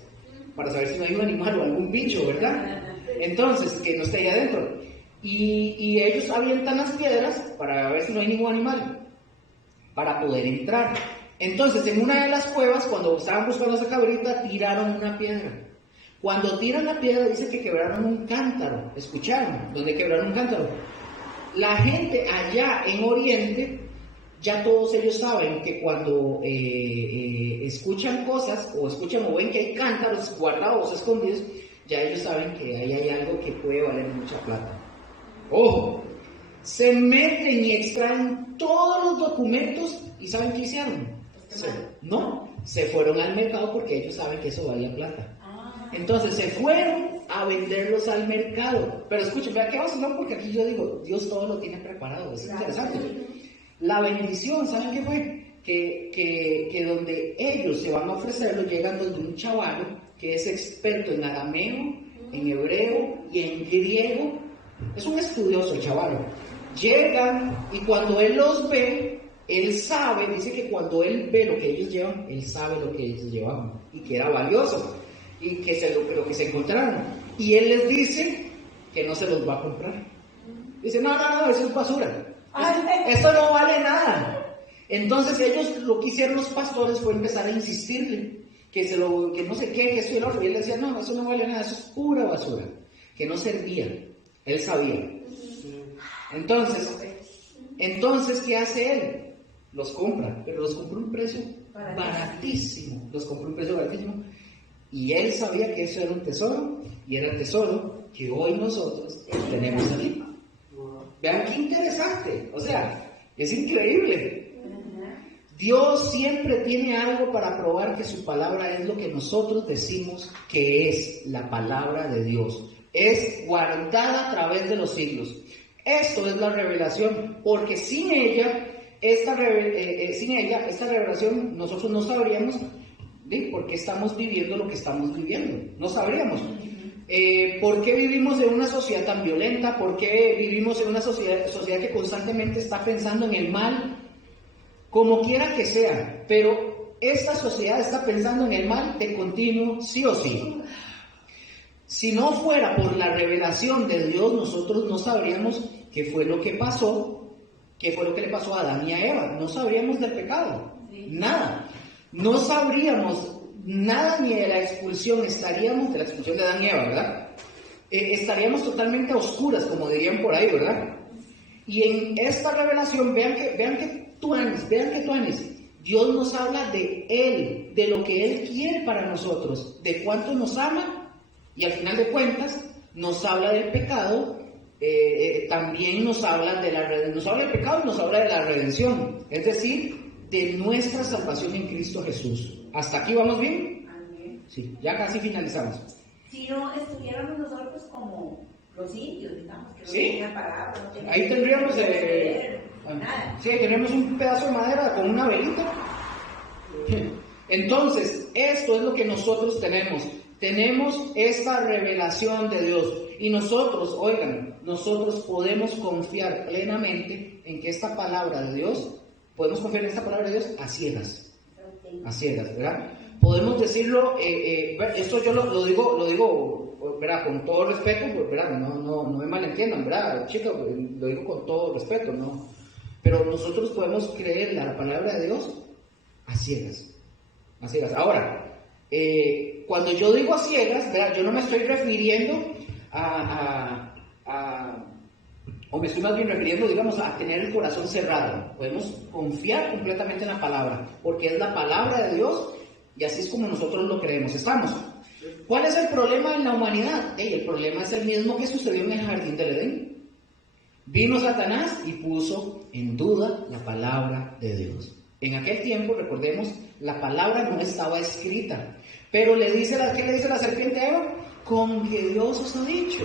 Para saber si no hay un animal o algún bicho, ¿verdad? Entonces, que no esté ahí adentro. Y ellos avientan las piedras para ver si no hay ningún animal, para poder entrar. Entonces, en una de las cuevas, cuando estaban buscando a esa cabrita, tiraron una piedra. Cuando tiran la piedra, dice que quebraron un cántaro. ¿Escucharon? ¿Dónde quebraron un cántaro? La gente allá en Oriente, ya todos ellos saben que cuando escuchan cosas, o ven que hay cántaros guardados, escondidos, ya ellos saben que ahí hay algo que puede valer mucha plata. Ojo, se meten y extraen todos los documentos y ¿saben qué hicieron? Se fueron al mercado porque ellos saben que eso valía plata. Entonces se fueron a venderlos al mercado. Pero escuchen, vean qué vacilón, porque aquí yo digo, Dios todo lo tiene preparado, es interesante. La bendición, ¿saben qué fue? Que donde ellos se van a ofrecerlo, llegan donde un chavalo que es experto en arameo, en hebreo y en griego. Es un estudioso el chavalo. Llegan y cuando él los ve, él sabe, dice que cuando él ve lo que ellos llevan, él sabe lo que ellos llevaban y que era valioso y que lo que se encontraron. Y él les dice que no se los va a comprar. Dice, no, eso es basura. Esto no vale nada. Entonces ellos, lo que hicieron los pastores fue empezar a insistirle que no sé qué, que esto y lo otro. Y él decía, no, eso no vale nada, eso es pura basura. Que no servía. Él sabía. Entonces, ¿qué hace él? Los compra, pero los compra a un precio baratísimo. Y él sabía que eso era un tesoro, y era el tesoro que hoy nosotros tenemos aquí. Vean qué interesante, o sea, es increíble. Dios siempre tiene algo para probar que su palabra es lo que nosotros decimos que es la palabra de Dios. Es guardada a través de los siglos. Esto es la revelación, porque sin ella, esta revelación, nosotros no sabríamos por qué estamos viviendo lo que estamos viviendo. No sabríamos. ¿Por qué vivimos en una sociedad tan violenta? ¿Por qué vivimos en una sociedad que constantemente está pensando en el mal? Como quiera que sea, pero esta sociedad está pensando en el mal de continuo, sí o sí. Si no fuera por la revelación de Dios, nosotros no sabríamos qué fue lo que pasó, qué fue lo que le pasó a Adán y a Eva. No sabríamos del pecado, nada. No sabríamos nada ni de la expulsión, estaríamos de la expulsión de Adán y Eva, ¿verdad? Estaríamos totalmente a oscuras, como dirían por ahí, ¿verdad? Y en esta revelación, vean que tuanis, Dios nos habla de Él, de lo que Él quiere para nosotros, de cuánto nos ama, y al final de cuentas nos habla del pecado, también nos habla del pecado y nos habla de la redención, es decir, de nuestra salvación en Cristo Jesús. ¿Hasta aquí vamos bien? Amén. Sí, ya casi finalizamos. Si no estuviéramos nosotros como los indios, digamos, que no ¿Sí? tenían palabra, no tenían Ahí tendríamos nada. sí, tenemos un pedazo de madera con una velita. Entonces, esto es lo que nosotros tenemos. Tenemos esta revelación de Dios. Y nosotros, oigan, nosotros podemos confiar plenamente en que esta palabra de Dios, podemos confiar en esta palabra de Dios a ciegas. A ciegas, ¿verdad? Podemos decirlo, esto yo lo digo, ¿verdad? Con todo respeto, ¿verdad? No me malentiendan, ¿verdad? Chicos, lo digo con todo respeto, ¿no? Pero nosotros podemos creer la palabra de Dios a ciegas. A ciegas. Ahora, cuando yo digo a ciegas, ¿verdad? Yo no me estoy refiriendo o me estoy más bien refiriendo, digamos, a tener el corazón cerrado. Podemos confiar completamente en la palabra, porque es la palabra de Dios y así es como nosotros lo creemos. ¿Estamos? ¿Cuál es el problema en la humanidad? El problema es el mismo que sucedió en el jardín del Edén. Vino Satanás y puso en duda la palabra de Dios. En aquel tiempo, recordemos, la palabra no estaba escrita. Pero ¿qué le dice la serpiente a Eva? Con que Dios os ha dicho.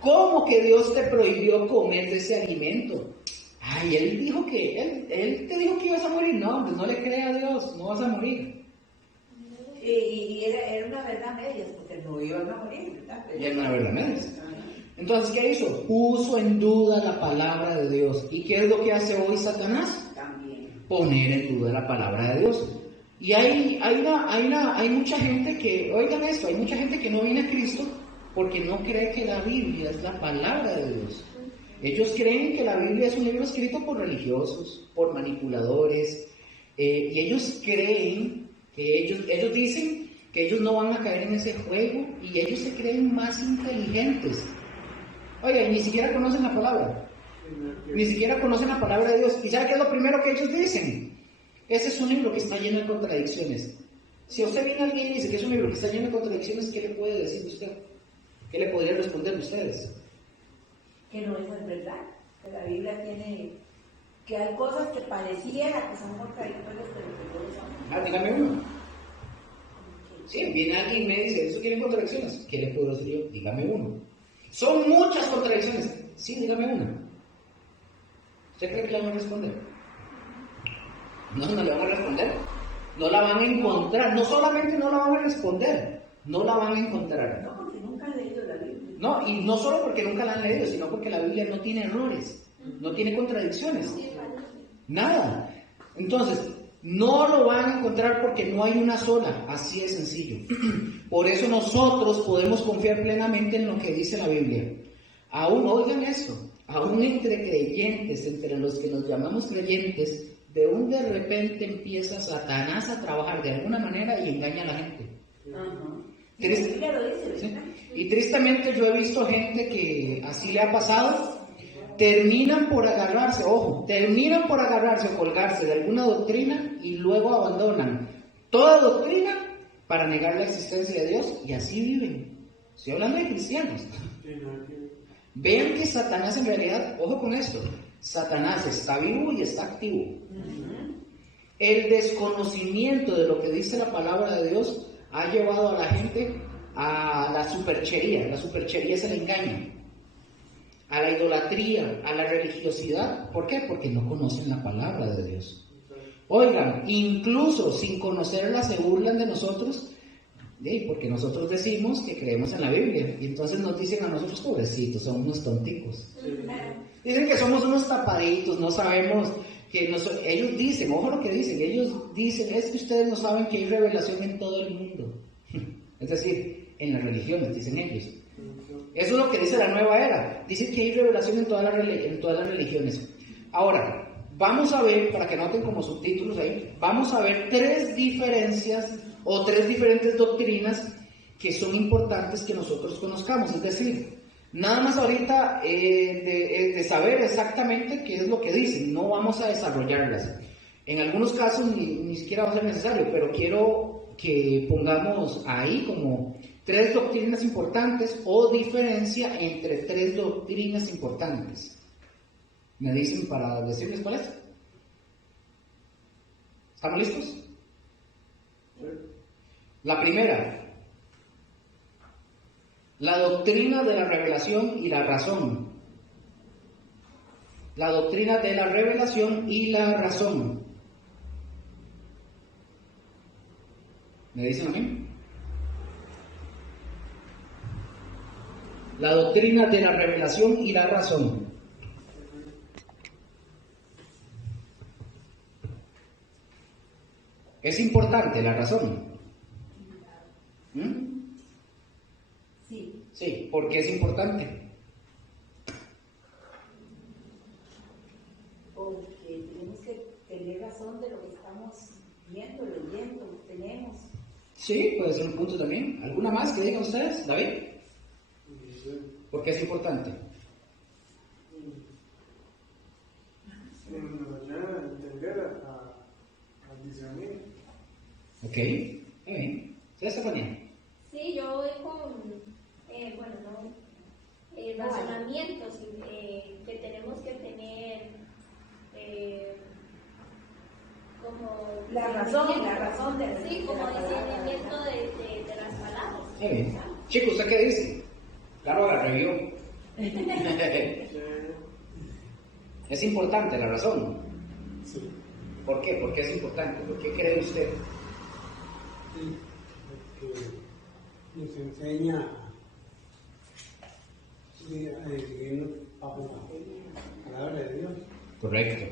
¿Cómo que Dios te prohibió comer de ese alimento? Ay, Él dijo Él te dijo que ibas a morir. No, pues no le crea a Dios, no vas a morir. Y era una verdad media, porque no iban a morir, ¿verdad? Y era una verdad media. Entonces, ¿qué hizo? Puso en duda la palabra de Dios. ¿Y qué es lo que hace hoy Satanás? También. Poner en duda la palabra de Dios. Y hay mucha gente que, oigan esto, hay mucha gente que no viene a Cristo porque no cree que la Biblia es la palabra de Dios. Ellos creen que la Biblia es un libro escrito por religiosos, por manipuladores, y ellos creen que ellos dicen que ellos no van a caer en ese juego, y ellos se creen más inteligentes. Oiga, y ni siquiera conocen la palabra. Ni siquiera conocen la palabra de Dios. ¿Y sabe qué es lo primero que ellos dicen? Ese es un libro que está lleno de contradicciones. Si usted viene a alguien y dice que es un libro que está lleno de contradicciones, ¿qué le puede decir usted? ¿Qué le podría responder a ustedes? Que no es verdad. Que la Biblia tiene... que hay cosas que pareciera que son contradictorias, pero que no son. Dígame uno. Sí, viene alguien y me dice, ¿eso tiene contradicciones? ¿Qué le puedo decir yo? Dígame uno. Son muchas contradicciones. Sí, dígame una. ¿Usted cree que la van a responder? No le van a responder. No la van a encontrar. No solamente no la van a responder, no la van a encontrar. No, porque nunca han leído la Biblia. No, y no solo porque nunca la han leído, sino porque la Biblia no tiene errores, no tiene contradicciones. Nada. Entonces, no lo van a encontrar porque no hay una sola, así de sencillo. Por eso nosotros podemos confiar plenamente en lo que dice la Biblia. Aún, oigan esto, aún entre creyentes, entre los que nos llamamos creyentes, de repente empieza Satanás a trabajar de alguna manera y engaña a la gente. Y la Biblia lo dice, ¿verdad? ¿Sí? Y tristemente yo he visto gente que así le ha pasado. Terminan por agarrarse o colgarse de alguna doctrina y luego abandonan toda doctrina para negar la existencia de Dios y así viven. Estoy hablando de cristianos. Vean que Satanás en realidad, ojo con esto, Satanás está vivo y está activo. El desconocimiento de lo que dice la palabra de Dios ha llevado a la gente a la superchería. La superchería es el engaño, a la idolatría, a la religiosidad. ¿Por qué? Porque no conocen la palabra de Dios. Oigan, incluso sin conocerla se burlan de nosotros, porque nosotros decimos que creemos en la Biblia, y entonces nos dicen a nosotros, pobrecitos, somos unos tonticos. Dicen que somos unos tapaditos, no sabemos que ellos dicen, ojo lo que dicen, ellos dicen, es que ustedes no saben que hay revelación en todo el mundo. Es decir, en las religiones, dicen ellos. Eso es lo que dice la nueva era. Dice que hay revelación en todas las religiones. Ahora, vamos a ver, para que noten como subtítulos ahí, vamos a ver 3 diferencias o 3 diferentes doctrinas que son importantes que nosotros conozcamos. Es decir, nada más ahorita de saber exactamente qué es lo que dicen, no vamos a desarrollarlas. En algunos casos ni siquiera va a ser necesario, pero quiero que pongamos ahí como 3 doctrinas importantes o diferencia entre 3 doctrinas importantes. ¿Me dicen para decirles cuál es? ¿Estamos listos? Sí. La primera, la doctrina de la revelación y la razón. La doctrina de la revelación y la razón. ¿Me dicen a mí? La doctrina de la revelación y la razón. ¿Es importante la razón? Sí. Sí, ¿por qué es importante? Porque tenemos que tener razón de lo que estamos viendo, leyendo, tenemos. Sí, puede ser un punto también. ¿Alguna más que digan ustedes, David? ¿Por qué es importante? Nos ayuda a entender, a discernir. Ok, muy bien. ¿Sí, Estefanía? Sí, yo voy con, razonamientos que tenemos que tener, como... La razón de sí, como discernimiento de las palabras. Muy bien. Chicos, ¿usted qué dice? Claro, la revió. Es importante la razón. Sí. ¿Por qué? ¿Por qué es importante? ¿Por qué cree usted? Sí, porque nos enseña a seguir bajo la palabra de Dios. Correcto.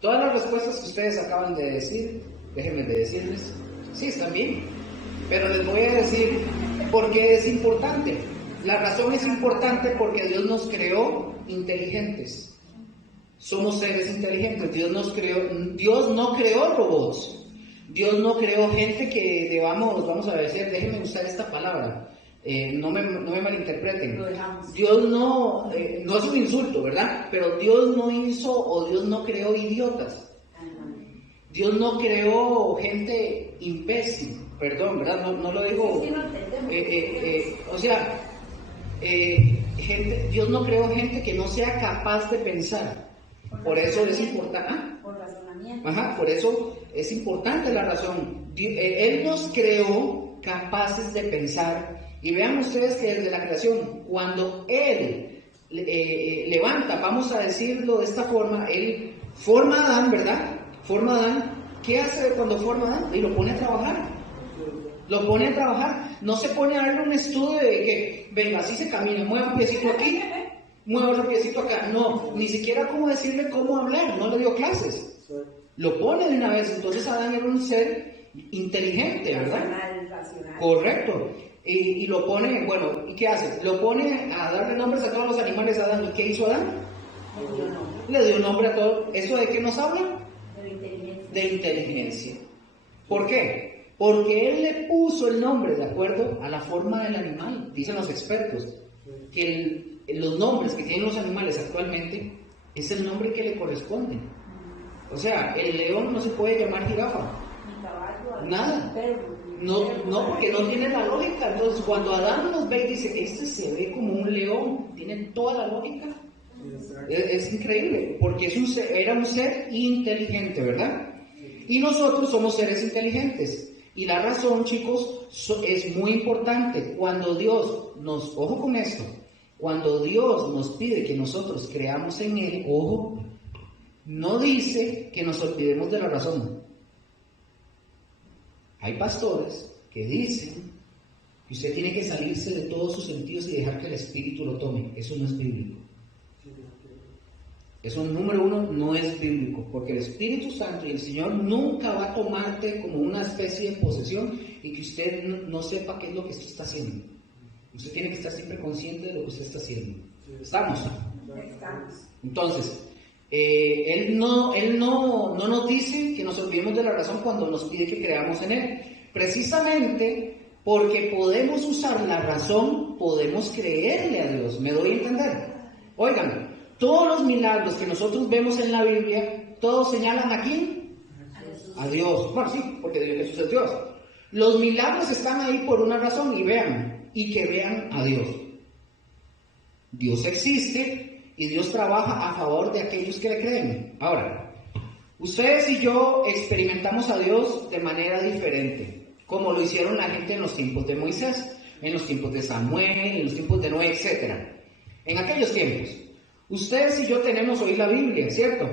Todas las respuestas que ustedes acaban de decir, déjenme de decirles, sí, están bien. Pero les voy a decir por qué es importante. La razón es importante porque Dios nos creó inteligentes. Somos seres inteligentes. Dios no creó robots. Dios no creó gente que vamos a decir, déjenme usar esta palabra, no me malinterpreten. Dios no es un insulto, ¿verdad? Pero Dios no hizo o Dios no creó idiotas. Dios no creó gente imbécil, perdón, ¿verdad? No lo digo. Dios no creó gente que no sea capaz de pensar. Por eso es importante. Por razonamiento. Por eso es importante la razón. Él nos creó capaces de pensar. Y vean ustedes que desde la creación, cuando Él levanta, vamos a decirlo de esta forma, Él forma a Adán, ¿verdad? Forma a Adán. ¿Qué hace cuando forma a Adán? Y lo pone a trabajar. Lo pone a trabajar. No se pone a darle un estudio de que, venga, así se camina, mueva un piecito aquí, mueva otro piecito acá. No, ni siquiera cómo decirle cómo hablar, no le dio clases. Lo pone de una vez. Entonces Adán era un ser inteligente, ¿verdad? Racional. Correcto. Y lo pone, bueno, ¿y qué hace? Lo pone a darle nombres a todos los animales a Adán. ¿Y qué hizo Adán? Le dio nombre a todo. ¿Eso de qué nos habla? De inteligencia. ¿Por qué? Porque él le puso el nombre de acuerdo a la forma del animal. Dicen los expertos que los nombres que tienen los animales actualmente es el nombre que le corresponde. O sea, el león no se puede llamar jirafa. Ni caballo, Nada. No, porque no tiene la lógica. Entonces, cuando Adán nos ve y dice, este se ve como un león, tiene toda la lógica. Es increíble, porque era un ser inteligente, ¿verdad? Y nosotros somos seres inteligentes. Y la razón, chicos, es muy importante. Cuando Dios ojo con esto, cuando Dios nos pide que nosotros creamos en Él, ojo, no dice que nos olvidemos de la razón. Hay pastores que dicen que usted tiene que salirse de todos sus sentidos y dejar que el Espíritu lo tome. Eso no es bíblico. Eso, número uno, no es bíblico, porque el Espíritu Santo y el Señor nunca va a tomarte como una especie de posesión y que usted no sepa qué es lo que usted está haciendo. Usted tiene que estar siempre consciente de lo que usted está haciendo. ¿Estamos? Estamos. Entonces, Él no nos dice que nos olvidemos de la razón cuando nos pide que creamos en Él. Precisamente porque podemos usar la razón, podemos creerle a Dios. ¿Me doy a entender? Oigan, todos los milagros que nosotros vemos en la Biblia, todos señalan ¿a quién? A Dios. Bueno, sí, porque Jesús es Dios. Los milagros están ahí por una razón, y que vean a Dios. Dios existe y Dios trabaja a favor de aquellos que le creen. Ahora, ustedes y yo experimentamos a Dios de manera diferente, como lo hicieron la gente en los tiempos de Moisés, en los tiempos de Samuel, en los tiempos de Noé, etc. En aquellos tiempos, ustedes y yo tenemos hoy la Biblia, ¿cierto?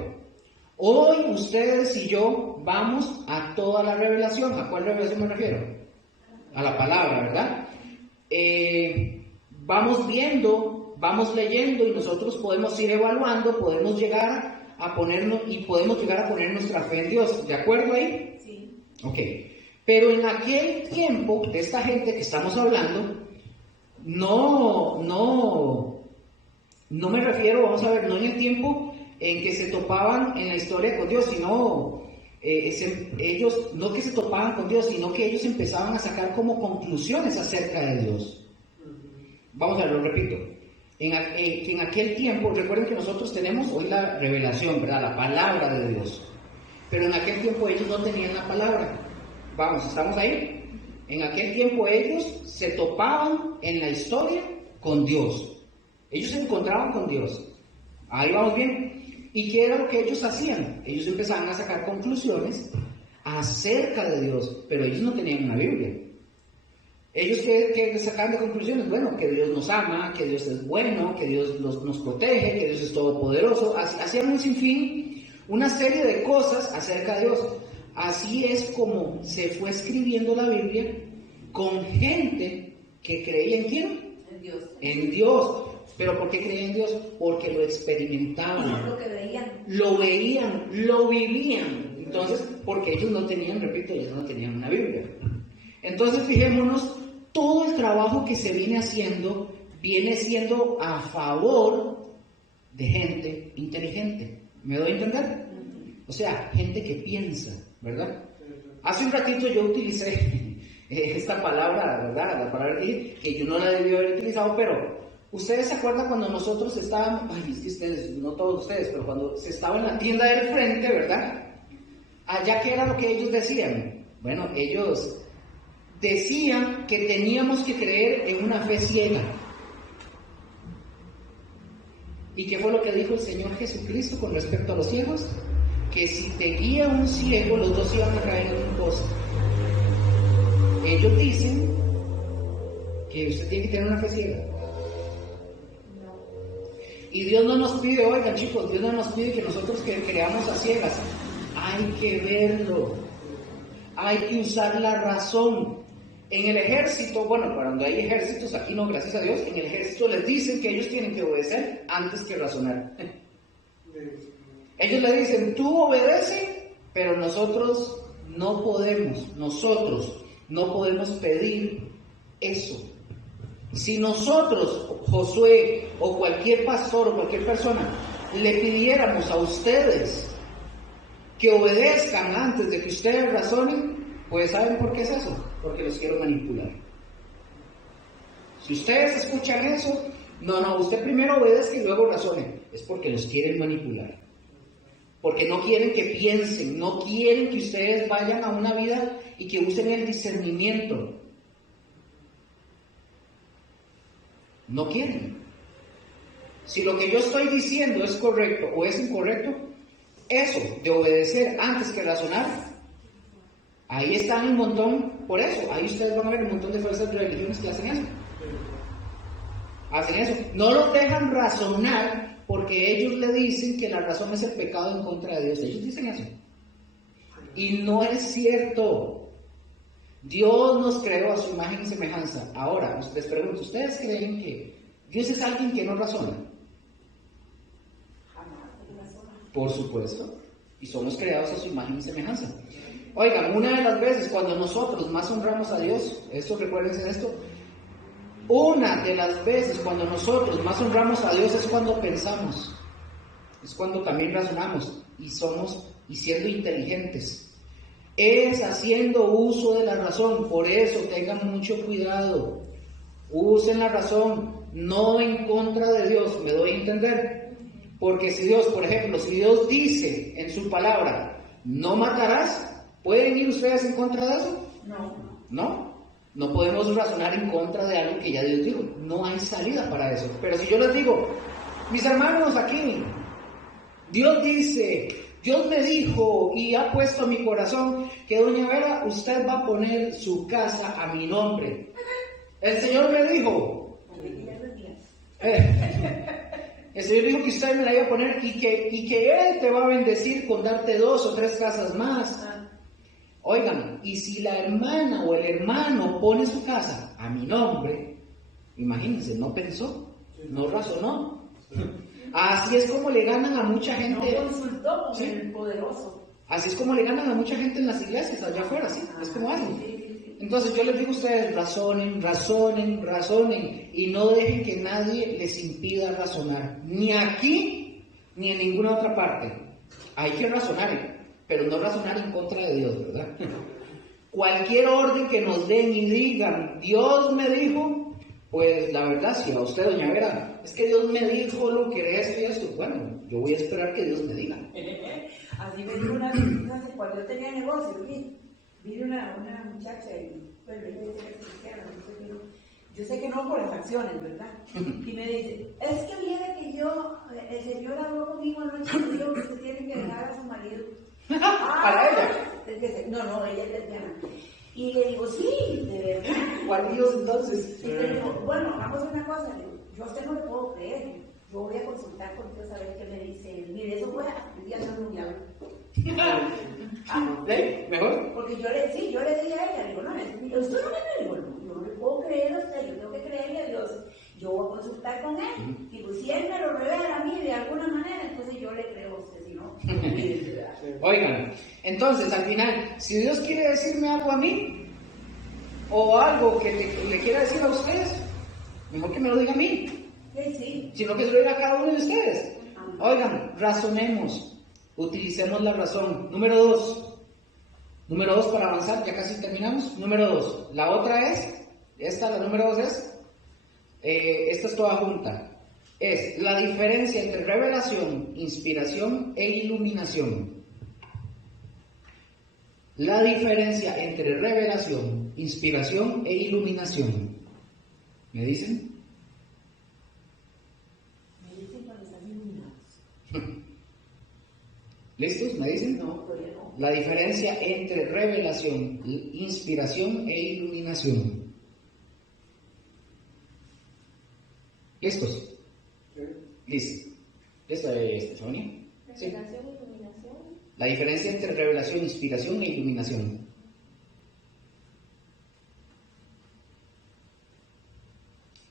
Hoy ustedes y yo vamos a toda la revelación. ¿A cuál revelación me refiero? A la palabra, ¿verdad? Vamos viendo, vamos leyendo y nosotros podemos ir evaluando, podemos llegar a poner nuestra fe en Dios. ¿De acuerdo ahí? Sí. Ok. Pero en aquel tiempo, de esta gente que estamos hablando, no me refiero, vamos a ver, no en el tiempo en que se topaban en la historia con Dios, sino ellos, no que se topaban con Dios, sino que ellos empezaban a sacar como conclusiones acerca de Dios. Vamos a ver, lo repito. En aquel tiempo, recuerden que nosotros tenemos hoy la revelación, ¿verdad? La palabra de Dios. Pero en aquel tiempo ellos no tenían la palabra. Vamos, ¿estamos ahí? En aquel tiempo ellos se topaban en la historia con Dios. Ellos se encontraban con Dios. Ahí vamos bien. ¿Y qué era lo que ellos hacían? Ellos empezaban a sacar conclusiones acerca de Dios, pero ellos no tenían una Biblia. Ellos que sacaban de conclusiones, bueno, que Dios nos ama, que Dios es bueno, que Dios nos protege, que Dios es todopoderoso. Hacían un sinfín, una serie de cosas acerca de Dios. Así es como se fue escribiendo la Biblia con gente que creía en ¿quién? En Dios. En Dios. ¿Pero por qué creían en Dios? Porque lo experimentaban. Lo que veían. Lo veían, lo vivían. Entonces, porque ellos no tenían, repito, ellos no tenían una Biblia. Entonces, fijémonos, todo el trabajo que se viene siendo a favor de gente inteligente. ¿Me doy a entender? O sea, gente que piensa, ¿verdad? Hace un ratito yo utilicé esta palabra, ¿verdad? La palabra que yo no la debí haber utilizado, pero ¿ustedes se acuerdan cuando nosotros estábamos, es que ustedes, no todos ustedes, pero cuando se estaba en la tienda del frente, ¿verdad? Allá, ¿qué era lo que ellos decían? Bueno, ellos decían que teníamos que creer en una fe ciega. ¿Y qué fue lo que dijo el Señor Jesucristo con respecto a los ciegos? Que si te guía un ciego, los dos iban a caer en un pozo. Ellos dicen que usted tiene que tener una fe ciega. Y Dios no nos pide, oigan chicos, Dios no nos pide que nosotros creamos a ciegas. Hay que verlo. Hay que usar la razón. En el ejército, bueno, cuando hay ejércitos, aquí no, gracias a Dios, en el ejército les dicen que ellos tienen que obedecer antes que razonar. Ellos le dicen, tú obedece, pero nosotros no podemos pedir eso. Si nosotros, Josué, o cualquier pastor, o cualquier persona, le pidiéramos a ustedes que obedezcan antes de que ustedes razonen, pues ¿saben por qué es eso? Porque los quiero manipular. Si ustedes escuchan eso, no, usted primero obedezca y luego razone. Es porque los quieren manipular. porque no quieren que piensen, no quieren que ustedes vayan a una vida y que usen el discernimiento. No quieren. Si lo que yo estoy diciendo es correcto o es incorrecto, eso de obedecer antes que razonar, ahí están un montón, por eso, ahí ustedes van a ver un montón de fuerzas de religiones que hacen eso. Hacen eso. No los dejan razonar porque ellos le dicen que la razón es el pecado en contra de Dios. Ellos dicen eso. Y no es cierto. Dios nos creó a su imagen y semejanza. Ahora, les pregunto, ¿ustedes creen que Dios es alguien que no razona? Por supuesto. Y somos creados a su imagen y semejanza. Oigan, una de las veces cuando nosotros más honramos a Dios, esto recuérdense esto, una de las veces cuando nosotros más honramos a Dios es cuando pensamos, es cuando también razonamos y siendo inteligentes. Es haciendo uso de la razón, por eso tengan mucho cuidado, usen la razón, no en contra de Dios, me doy a entender, porque si Dios, por ejemplo, si Dios dice en su palabra, no matarás, ¿pueden ir ustedes en contra de eso? No podemos razonar en contra de algo que ya Dios dijo, no hay salida para eso. Pero si yo les digo, mis hermanos aquí, Dios dice, Dios me dijo y ha puesto en mi corazón que doña Vera, usted va a poner su casa a mi nombre. El Señor me dijo, el Señor dijo que usted me la iba a poner y que Él te va a bendecir con darte 2 o 3 casas más. Oigan, y si la hermana o el hermano pone su casa a mi nombre, imagínense, no pensó, no razonó. Así es como le ganan a mucha gente. No consultó con el poderoso. Así es como le ganan a mucha gente en las iglesias allá afuera, ¿sí? Es como hacen. Entonces yo les digo a ustedes, razonen y no dejen que nadie les impida razonar, ni aquí ni en ninguna otra parte. Hay que razonar, pero no razonar en contra de Dios, ¿verdad? Cualquier orden que nos den y digan, Dios me dijo, pues la verdad, si a usted, doña Vera, es que Dios me dijo lo que es y esto, bueno, yo voy a esperar que Dios me diga. Así me dijo cuando yo tenía negocio, vino una muchacha y, bueno, ella decía que cristiana, yo sé que no por las acciones, ¿verdad? Y me dice, es que viene que el Señor habló conmigo anoche y dijo que usted tiene que dejar a su marido. ¿Para ella? No, ella es lesbiana. Y le digo, sí, de verdad. ¿Cuál Dios entonces? Y le digo, bueno, hagamos una cosa, le digo, yo a usted no le puedo creer, yo voy a consultar con Dios a ver qué me dice. Mire, eso fue el día de San Luis. ¿Mejor? Porque yo le dije a ella, digo, no, usted no me cree, digo, no, yo no le puedo creer a usted, yo tengo que creerle a Dios. Yo voy a consultar con él. Digo, si él me lo revela a mí de alguna manera, entonces yo le creo a usted, si no. Oigan, entonces al final, si Dios quiere decirme algo a mí, o algo que le quiera decir a ustedes, mejor que me lo diga a mí, Sí. sino que se lo diga a cada uno de ustedes. Oigan, razonemos, utilicemos la razón. Número 2 para avanzar, ya casi terminamos. Número 2, la otra es, la número 2 es, esta es toda junta, es la diferencia entre revelación, inspiración e iluminación. La diferencia entre revelación, inspiración e iluminación. ¿Me dicen? Me dicen cuando están iluminados. ¿Listos? ¿Me dicen? No, todavía no. La diferencia entre revelación, inspiración e iluminación. ¿Listos? ¿Listo? ¿Listo, Sonia? Sí. Revelación y iluminación. La diferencia entre revelación, inspiración e iluminación.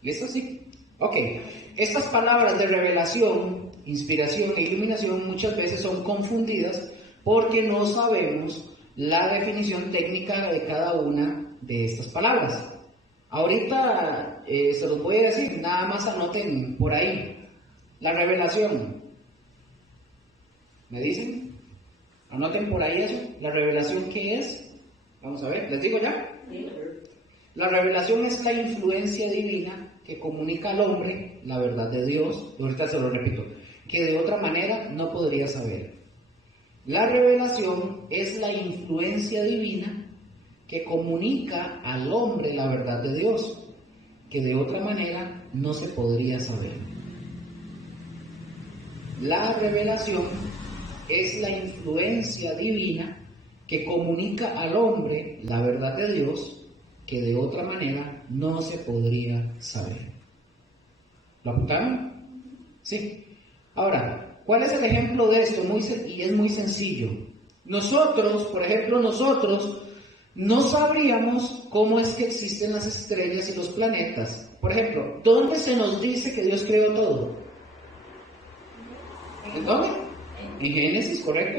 ¿Listo? Sí. Ok. Estas palabras de revelación, inspiración e iluminación muchas veces son confundidas porque no sabemos la definición técnica de cada una de estas palabras. Ahorita se los voy a decir, nada más anoten por ahí. La revelación. ¿Me dicen? Anoten por ahí eso. ¿La revelación qué es? Vamos a ver, ¿les digo ya? Sí. La revelación es la influencia divina que comunica al hombre la verdad de Dios, y ahorita se lo repito, que de otra manera no podría saber. La revelación es la influencia divina que comunica al hombre la verdad de Dios, que de otra manera no se podría saber. La revelación es la influencia divina que comunica al hombre la verdad de Dios, que de otra manera no se podría saber. ¿Lo apuntaron? Sí. Ahora, ¿cuál es el ejemplo de esto? Y es muy sencillo. Nosotros, por ejemplo, no sabríamos cómo es que existen las estrellas y los planetas. Por ejemplo, ¿dónde se nos dice que Dios creó todo? ¿En dónde? En Génesis, correcto.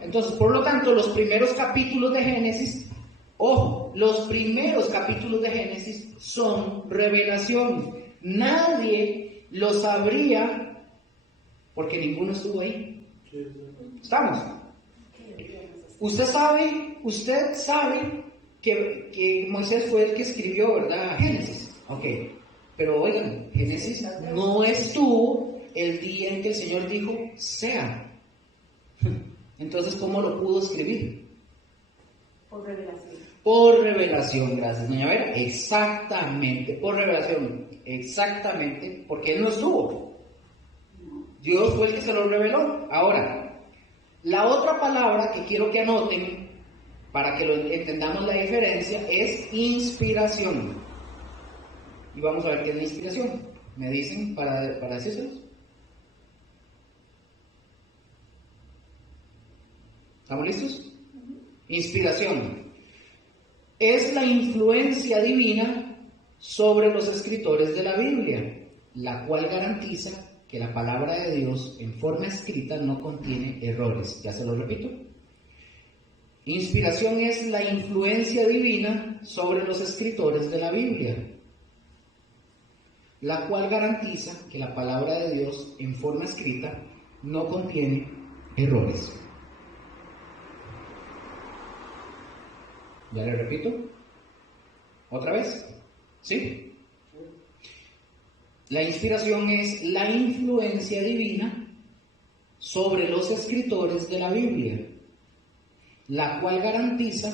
Entonces, por lo tanto, los primeros capítulos de Génesis, ojo, los primeros capítulos de Génesis son revelación. Nadie lo sabría porque ninguno estuvo ahí. ¿Estamos? Usted sabe que Moisés fue el que escribió, ¿verdad? Génesis. Ok. Pero oigan, Génesis no estuvo el día en que el Señor dijo, sea. Entonces, ¿cómo lo pudo escribir? Por revelación. Por revelación, gracias, doña Vera. Exactamente, por revelación. Exactamente, porque él no estuvo. Dios fue el que se lo reveló. Ahora, la otra palabra que quiero que anoten, para que entendamos la diferencia, es inspiración. Y vamos a ver qué es la inspiración. ¿Me dicen para decírselos? ¿Estamos listos? Inspiración es la influencia divina sobre los escritores de la Biblia, la cual garantiza que la palabra de Dios en forma escrita no contiene errores. Ya se lo repito. Inspiración es la influencia divina sobre los escritores de la Biblia, la cual garantiza que la palabra de Dios en forma escrita no contiene errores. ¿Ya le repito? ¿Otra vez? ¿Sí? La inspiración es la influencia divina sobre los escritores de la Biblia, la cual garantiza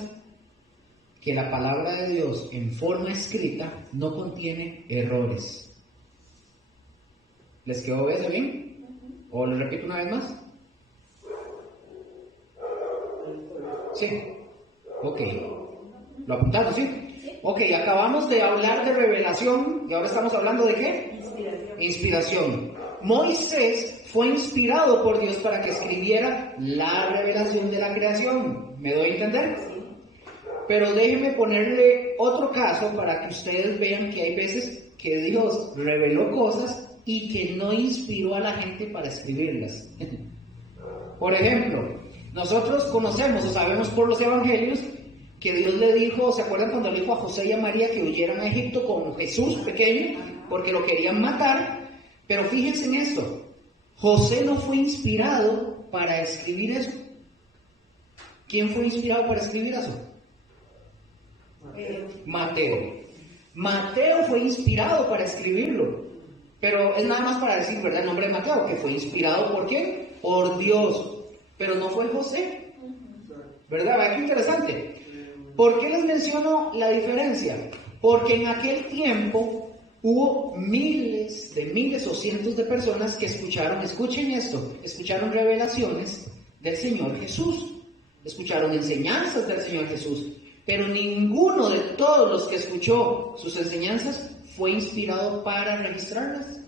que la palabra de Dios en forma escrita no contiene errores. ¿Les quedó bien? ¿O lo repito una vez más? Sí. Ok. ¿Lo apuntaron, sí? Ok, acabamos de hablar de revelación y ahora estamos hablando de ¿qué? Inspiración. Moisés fue inspirado por Dios para que escribiera la revelación de la creación. ¿Me doy a entender? Pero déjenme ponerle otro caso para que ustedes vean que hay veces que Dios reveló cosas y que no inspiró a la gente para escribirlas. Por ejemplo, nosotros conocemos o sabemos por los evangelios que Dios le dijo, ¿se acuerdan cuando le dijo a José y a María que huyeran a Egipto con Jesús pequeño? Porque lo querían matar. Pero fíjense en esto, José no fue inspirado para escribir eso. ¿Quién fue inspirado para escribir eso? Mateo. Mateo fue inspirado para escribirlo. Pero es nada más para decir, ¿verdad? El nombre de Mateo, que fue inspirado ¿por qué? Por Dios. Pero no fue José. ¿Verdad? ¿Verdad? Qué interesante. ¿Por qué les menciono la diferencia? Porque en aquel tiempo hubo miles o cientos de personas que escuchen esto, escucharon revelaciones del Señor Jesús, escucharon enseñanzas del Señor Jesús, pero ninguno de todos los que escuchó sus enseñanzas fue inspirado para registrarlas,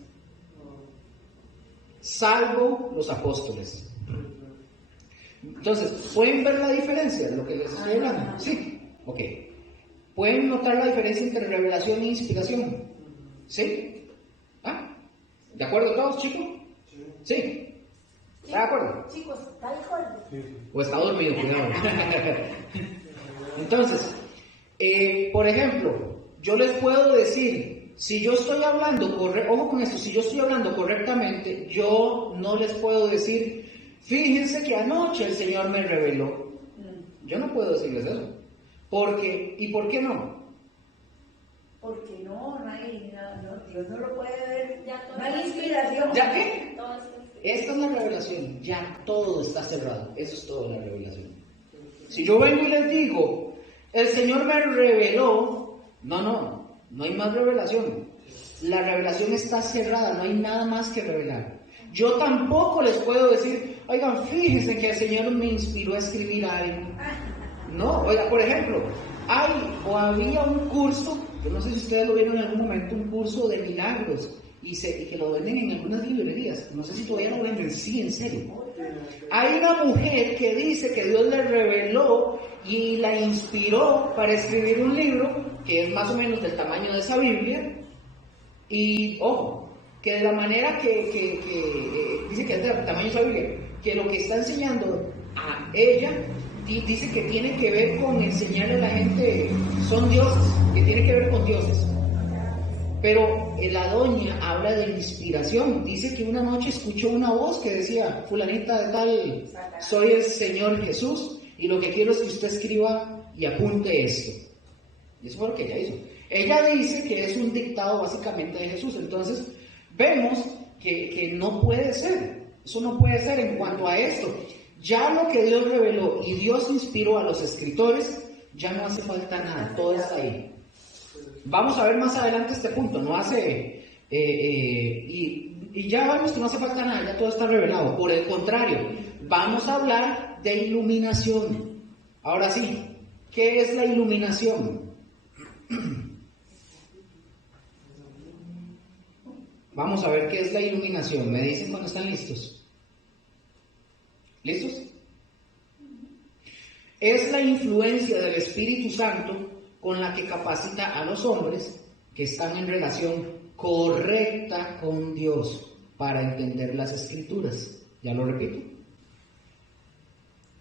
salvo los apóstoles. Entonces, ¿pueden ver la diferencia de lo que les estoy hablando? Sí, ok. ¿Pueden notar la diferencia entre revelación e inspiración? ¿Sí? ¿Ah? ¿De acuerdo todos, chicos? ¿Sí? ¿Está de acuerdo? Chicos, ¿está de acuerdo? ¿O está dormido? Cuidado. Entonces, por ejemplo, yo les puedo decir, si yo estoy hablando, ojo con esto, si yo estoy hablando correctamente, yo no les puedo decir, fíjense que anoche el Señor me reveló. Yo no puedo decirles eso. ¿Y por qué no? Porque no, Dios no lo puede ver. Ya todo no hay está inspiración. ¿Ya qué? Todo está escrito. esta es la revelación, ya todo está cerrado. Eso es todo la revelación. Si yo vengo y les digo, el Señor me reveló, no hay más revelación. La revelación está cerrada, no hay nada más que revelar. Yo tampoco les puedo decir, oigan, fíjense que el Señor me inspiró a escribir algo. No, oiga, por ejemplo, había un curso, yo no sé si ustedes lo vieron en algún momento, un curso de milagros, y que lo venden en algunas librerías, no sé si todavía lo venden, sí, en serio. Hay una mujer que dice que Dios le reveló y la inspiró para escribir un libro, que es más o menos del tamaño de esa Biblia, y ojo, que de la manera que dice que es del tamaño de esa Biblia, que lo que está enseñando a ella, dice que tiene que ver con enseñarle a la gente, son dioses, que tiene que ver con dioses. Pero la doña habla de inspiración, dice que una noche escuchó una voz que decía, fulanita de tal, soy el Señor Jesús, y lo que quiero es que usted escriba y apunte esto. Y eso fue lo que ella hizo. Ella dice que es un dictado básicamente de Jesús, entonces vemos que no puede ser, eso no puede ser en cuanto a esto. Ya lo que Dios reveló y Dios inspiró a los escritores, ya no hace falta nada, todo está ahí. Vamos a ver más adelante este punto, y ya vemos que no hace falta nada, ya todo está revelado. Por el contrario, vamos a hablar de iluminación. Ahora sí, ¿qué es la iluminación? Vamos a ver qué es la iluminación. ¿Me dicen cuando están listos? ¿Listos? Es la influencia del Espíritu Santo con la que capacita a los hombres que están en relación correcta con Dios para entender las Escrituras. Ya lo repito.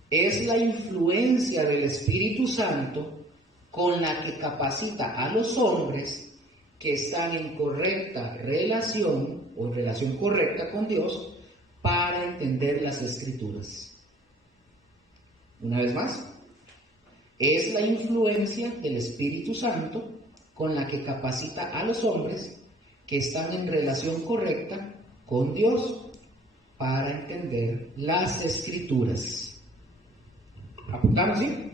Es la influencia del Espíritu Santo con la que capacita a los hombres que están en correcta relación o en relación correcta con Dios para entender las Escrituras. Una vez más, es la influencia del Espíritu Santo con la que capacita a los hombres que están en relación correcta con Dios para entender las Escrituras. ¿Apuntamos, sí?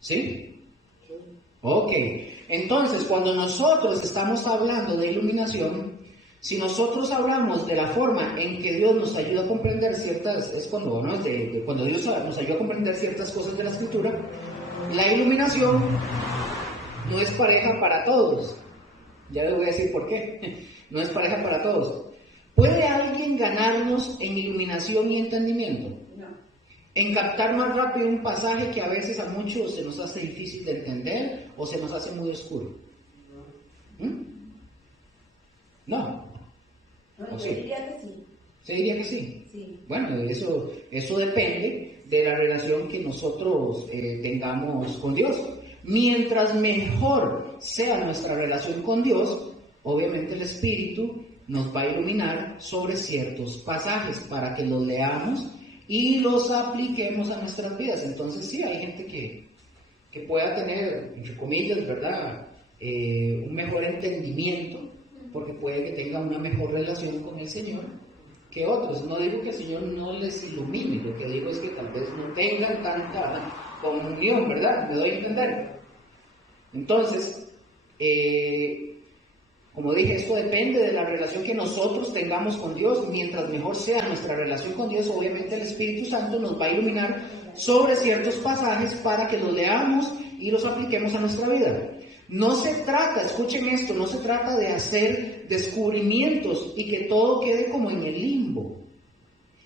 ¿Sí? Ok. Entonces, cuando nosotros estamos hablando de iluminación, si nosotros hablamos de la forma en que Dios nos ayuda a comprender ciertas, es cuando, ¿no? Cuando Dios nos ayuda a comprender ciertas cosas de la Escritura, la iluminación no es pareja para todos. Ya les voy a decir por qué. No es pareja para todos. ¿Puede alguien ganarnos en iluminación y entendimiento? No. En captar más rápido un pasaje que a veces a muchos se nos hace difícil de entender o se nos hace muy oscuro. ¿No? No, ¿O yo sí? diría que sí. ¿Se diría que sí? Sí. Bueno, eso depende de la relación que nosotros tengamos con Dios. Mientras mejor sea nuestra relación con Dios, obviamente el Espíritu nos va a iluminar sobre ciertos pasajes para que los leamos y los apliquemos a nuestras vidas. Entonces sí, hay gente que pueda tener, entre comillas, ¿verdad? Un mejor entendimiento, porque puede que tenga una mejor relación con el Señor que otros. No digo que el Señor no les ilumine, lo que digo es que tal vez no tengan tanta comunión, ¿verdad? ¿Me doy a entender? Entonces, como dije, esto depende de la relación que nosotros tengamos con Dios. Mientras mejor sea nuestra relación con Dios, obviamente el Espíritu Santo nos va a iluminar sobre ciertos pasajes para que los leamos y los apliquemos a nuestra vida. No se trata, escuchen esto, no se trata de hacer descubrimientos y que todo quede como en el limbo,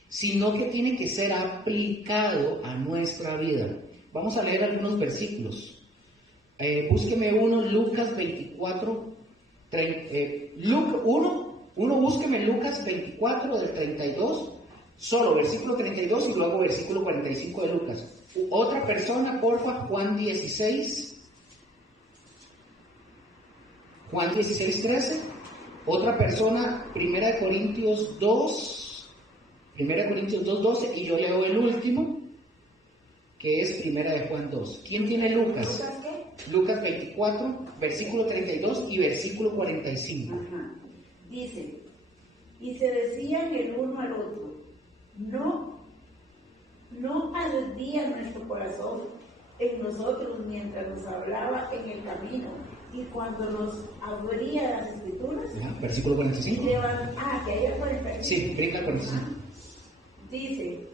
sino que tiene que ser aplicado a nuestra vida. Vamos a leer algunos versículos. Búsqueme uno, Lucas 24, búsqueme Lucas 24 del 32, solo versículo 32 y luego versículo 45 de Lucas. Otra persona, porfa, Juan 16, 13. Otra persona, 1 Corintios 2, 12, y yo leo el último, que es 1 de Juan 2. ¿Quién tiene Lucas? ¿Lucas qué? Lucas 24, versículo 32 y versículo 45. Ajá. Dice, y se decían el uno al otro, no ardía nuestro corazón en nosotros mientras nos hablaba en el camino y cuando nos abría las escrituras. Ajá, versículo 45. Que ahí es 45. Sí, brinca el 45. Dice,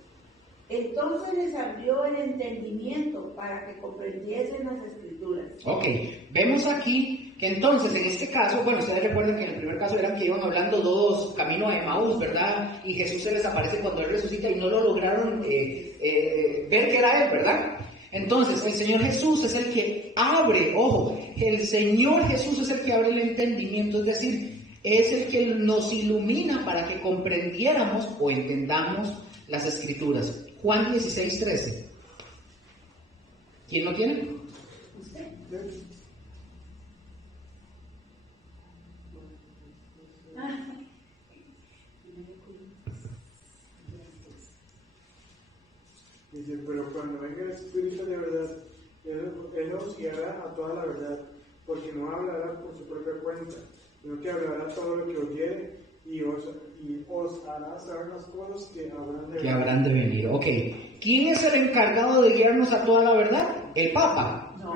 entonces les abrió el entendimiento para que comprendiesen las escrituras. Ok, vemos aquí que entonces en este caso, bueno, ustedes recuerdan que en el primer caso eran que iban hablando dos camino a Emaús, ¿verdad? Y Jesús se les aparece cuando Él resucita y no lo lograron ver que era Él, ¿verdad? Entonces el Señor Jesús es el que abre, ojo, el Señor Jesús es el que abre el entendimiento, es decir, es el que nos ilumina para que comprendiéramos o entendamos las Escrituras. Juan 16:13. ¿Quién lo tiene? ¿Usted? Dice, pero cuando venga el Espíritu de verdad, Él os guiará a toda la verdad, porque no hablará por su propia cuenta, sino que hablará todo lo que oyere y os hará saber las cosas que habrán de venir. Ok. ¿Quién es el encargado de guiarnos a toda la verdad? ¿El Papa? No.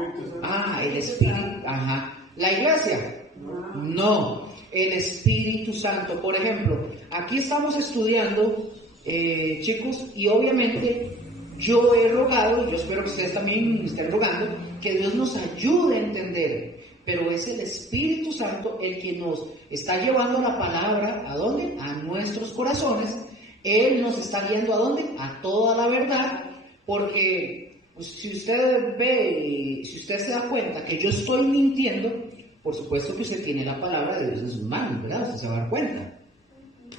El Espíritu. Ajá. ¿La Iglesia? No. El Espíritu Santo. Por ejemplo, aquí estamos estudiando, chicos, y obviamente yo he rogado, y yo espero que ustedes también estén rogando, que Dios nos ayude a entender. Pero es el Espíritu Santo el que nos está llevando la palabra, ¿a dónde? A nuestros corazones. Él nos está guiando, ¿a dónde? A toda la verdad, porque pues, si usted ve, si usted se da cuenta que yo estoy mintiendo, por supuesto que usted tiene la palabra de Dios en sus manos, ¿verdad? Usted se va a dar cuenta.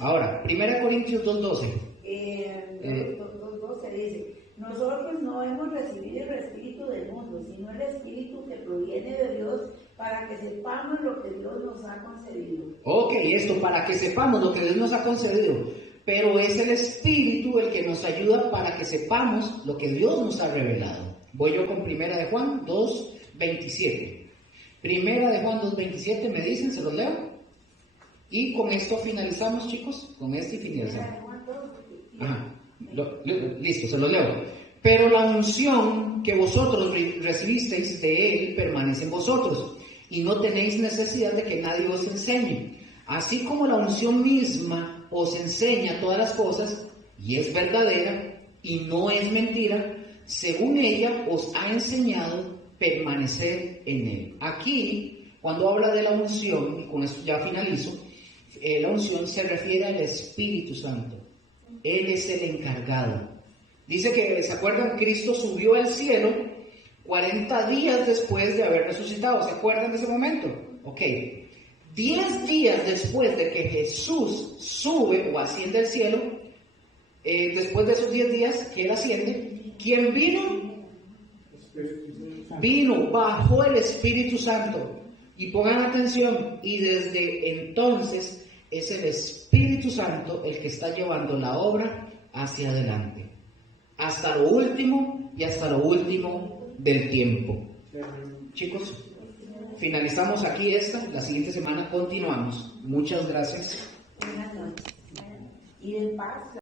Ahora, 1 Corintios 2:12. 2:12 dice, nosotros no hemos recibido el espíritu del mundo, sino el espíritu que proviene de Dios, para que sepamos lo que Dios nos ha concedido. Ok, esto para que sepamos lo que Dios nos ha concedido, pero es el Espíritu el que nos ayuda para que sepamos lo que Dios nos ha revelado. Voy yo con 1 de Juan 2:27. 1 de Juan 2:27, me dicen, se los leo. Y con esto finalizamos, chicos, con esto y finalizamos. Ajá. Listo, se los leo. Pero la unción que vosotros recibisteis de Él permanece en vosotros, y no tenéis necesidad de que nadie os enseñe. Así como la unción misma os enseña todas las cosas, y es verdadera, y no es mentira, según ella os ha enseñado, permanecer en Él. Aquí, cuando habla de la unción, y con esto ya finalizo, la unción se refiere al Espíritu Santo. Él es el encargado. Dice que, ¿se acuerdan? Cristo subió al cielo 40 días después de haber resucitado. ¿Se acuerdan de ese momento? Ok. 10 días después de que Jesús sube o asciende al cielo, después de esos 10 días que Él asciende, ¿quién vino? Vino, bajó el Espíritu Santo. Y pongan atención, y desde entonces es el Espíritu Santo el que está llevando la obra hacia adelante, hasta lo último y hasta lo último del tiempo. Chicos, finalizamos aquí la siguiente semana continuamos. Muchas gracias. Buenas noches. Y en paz.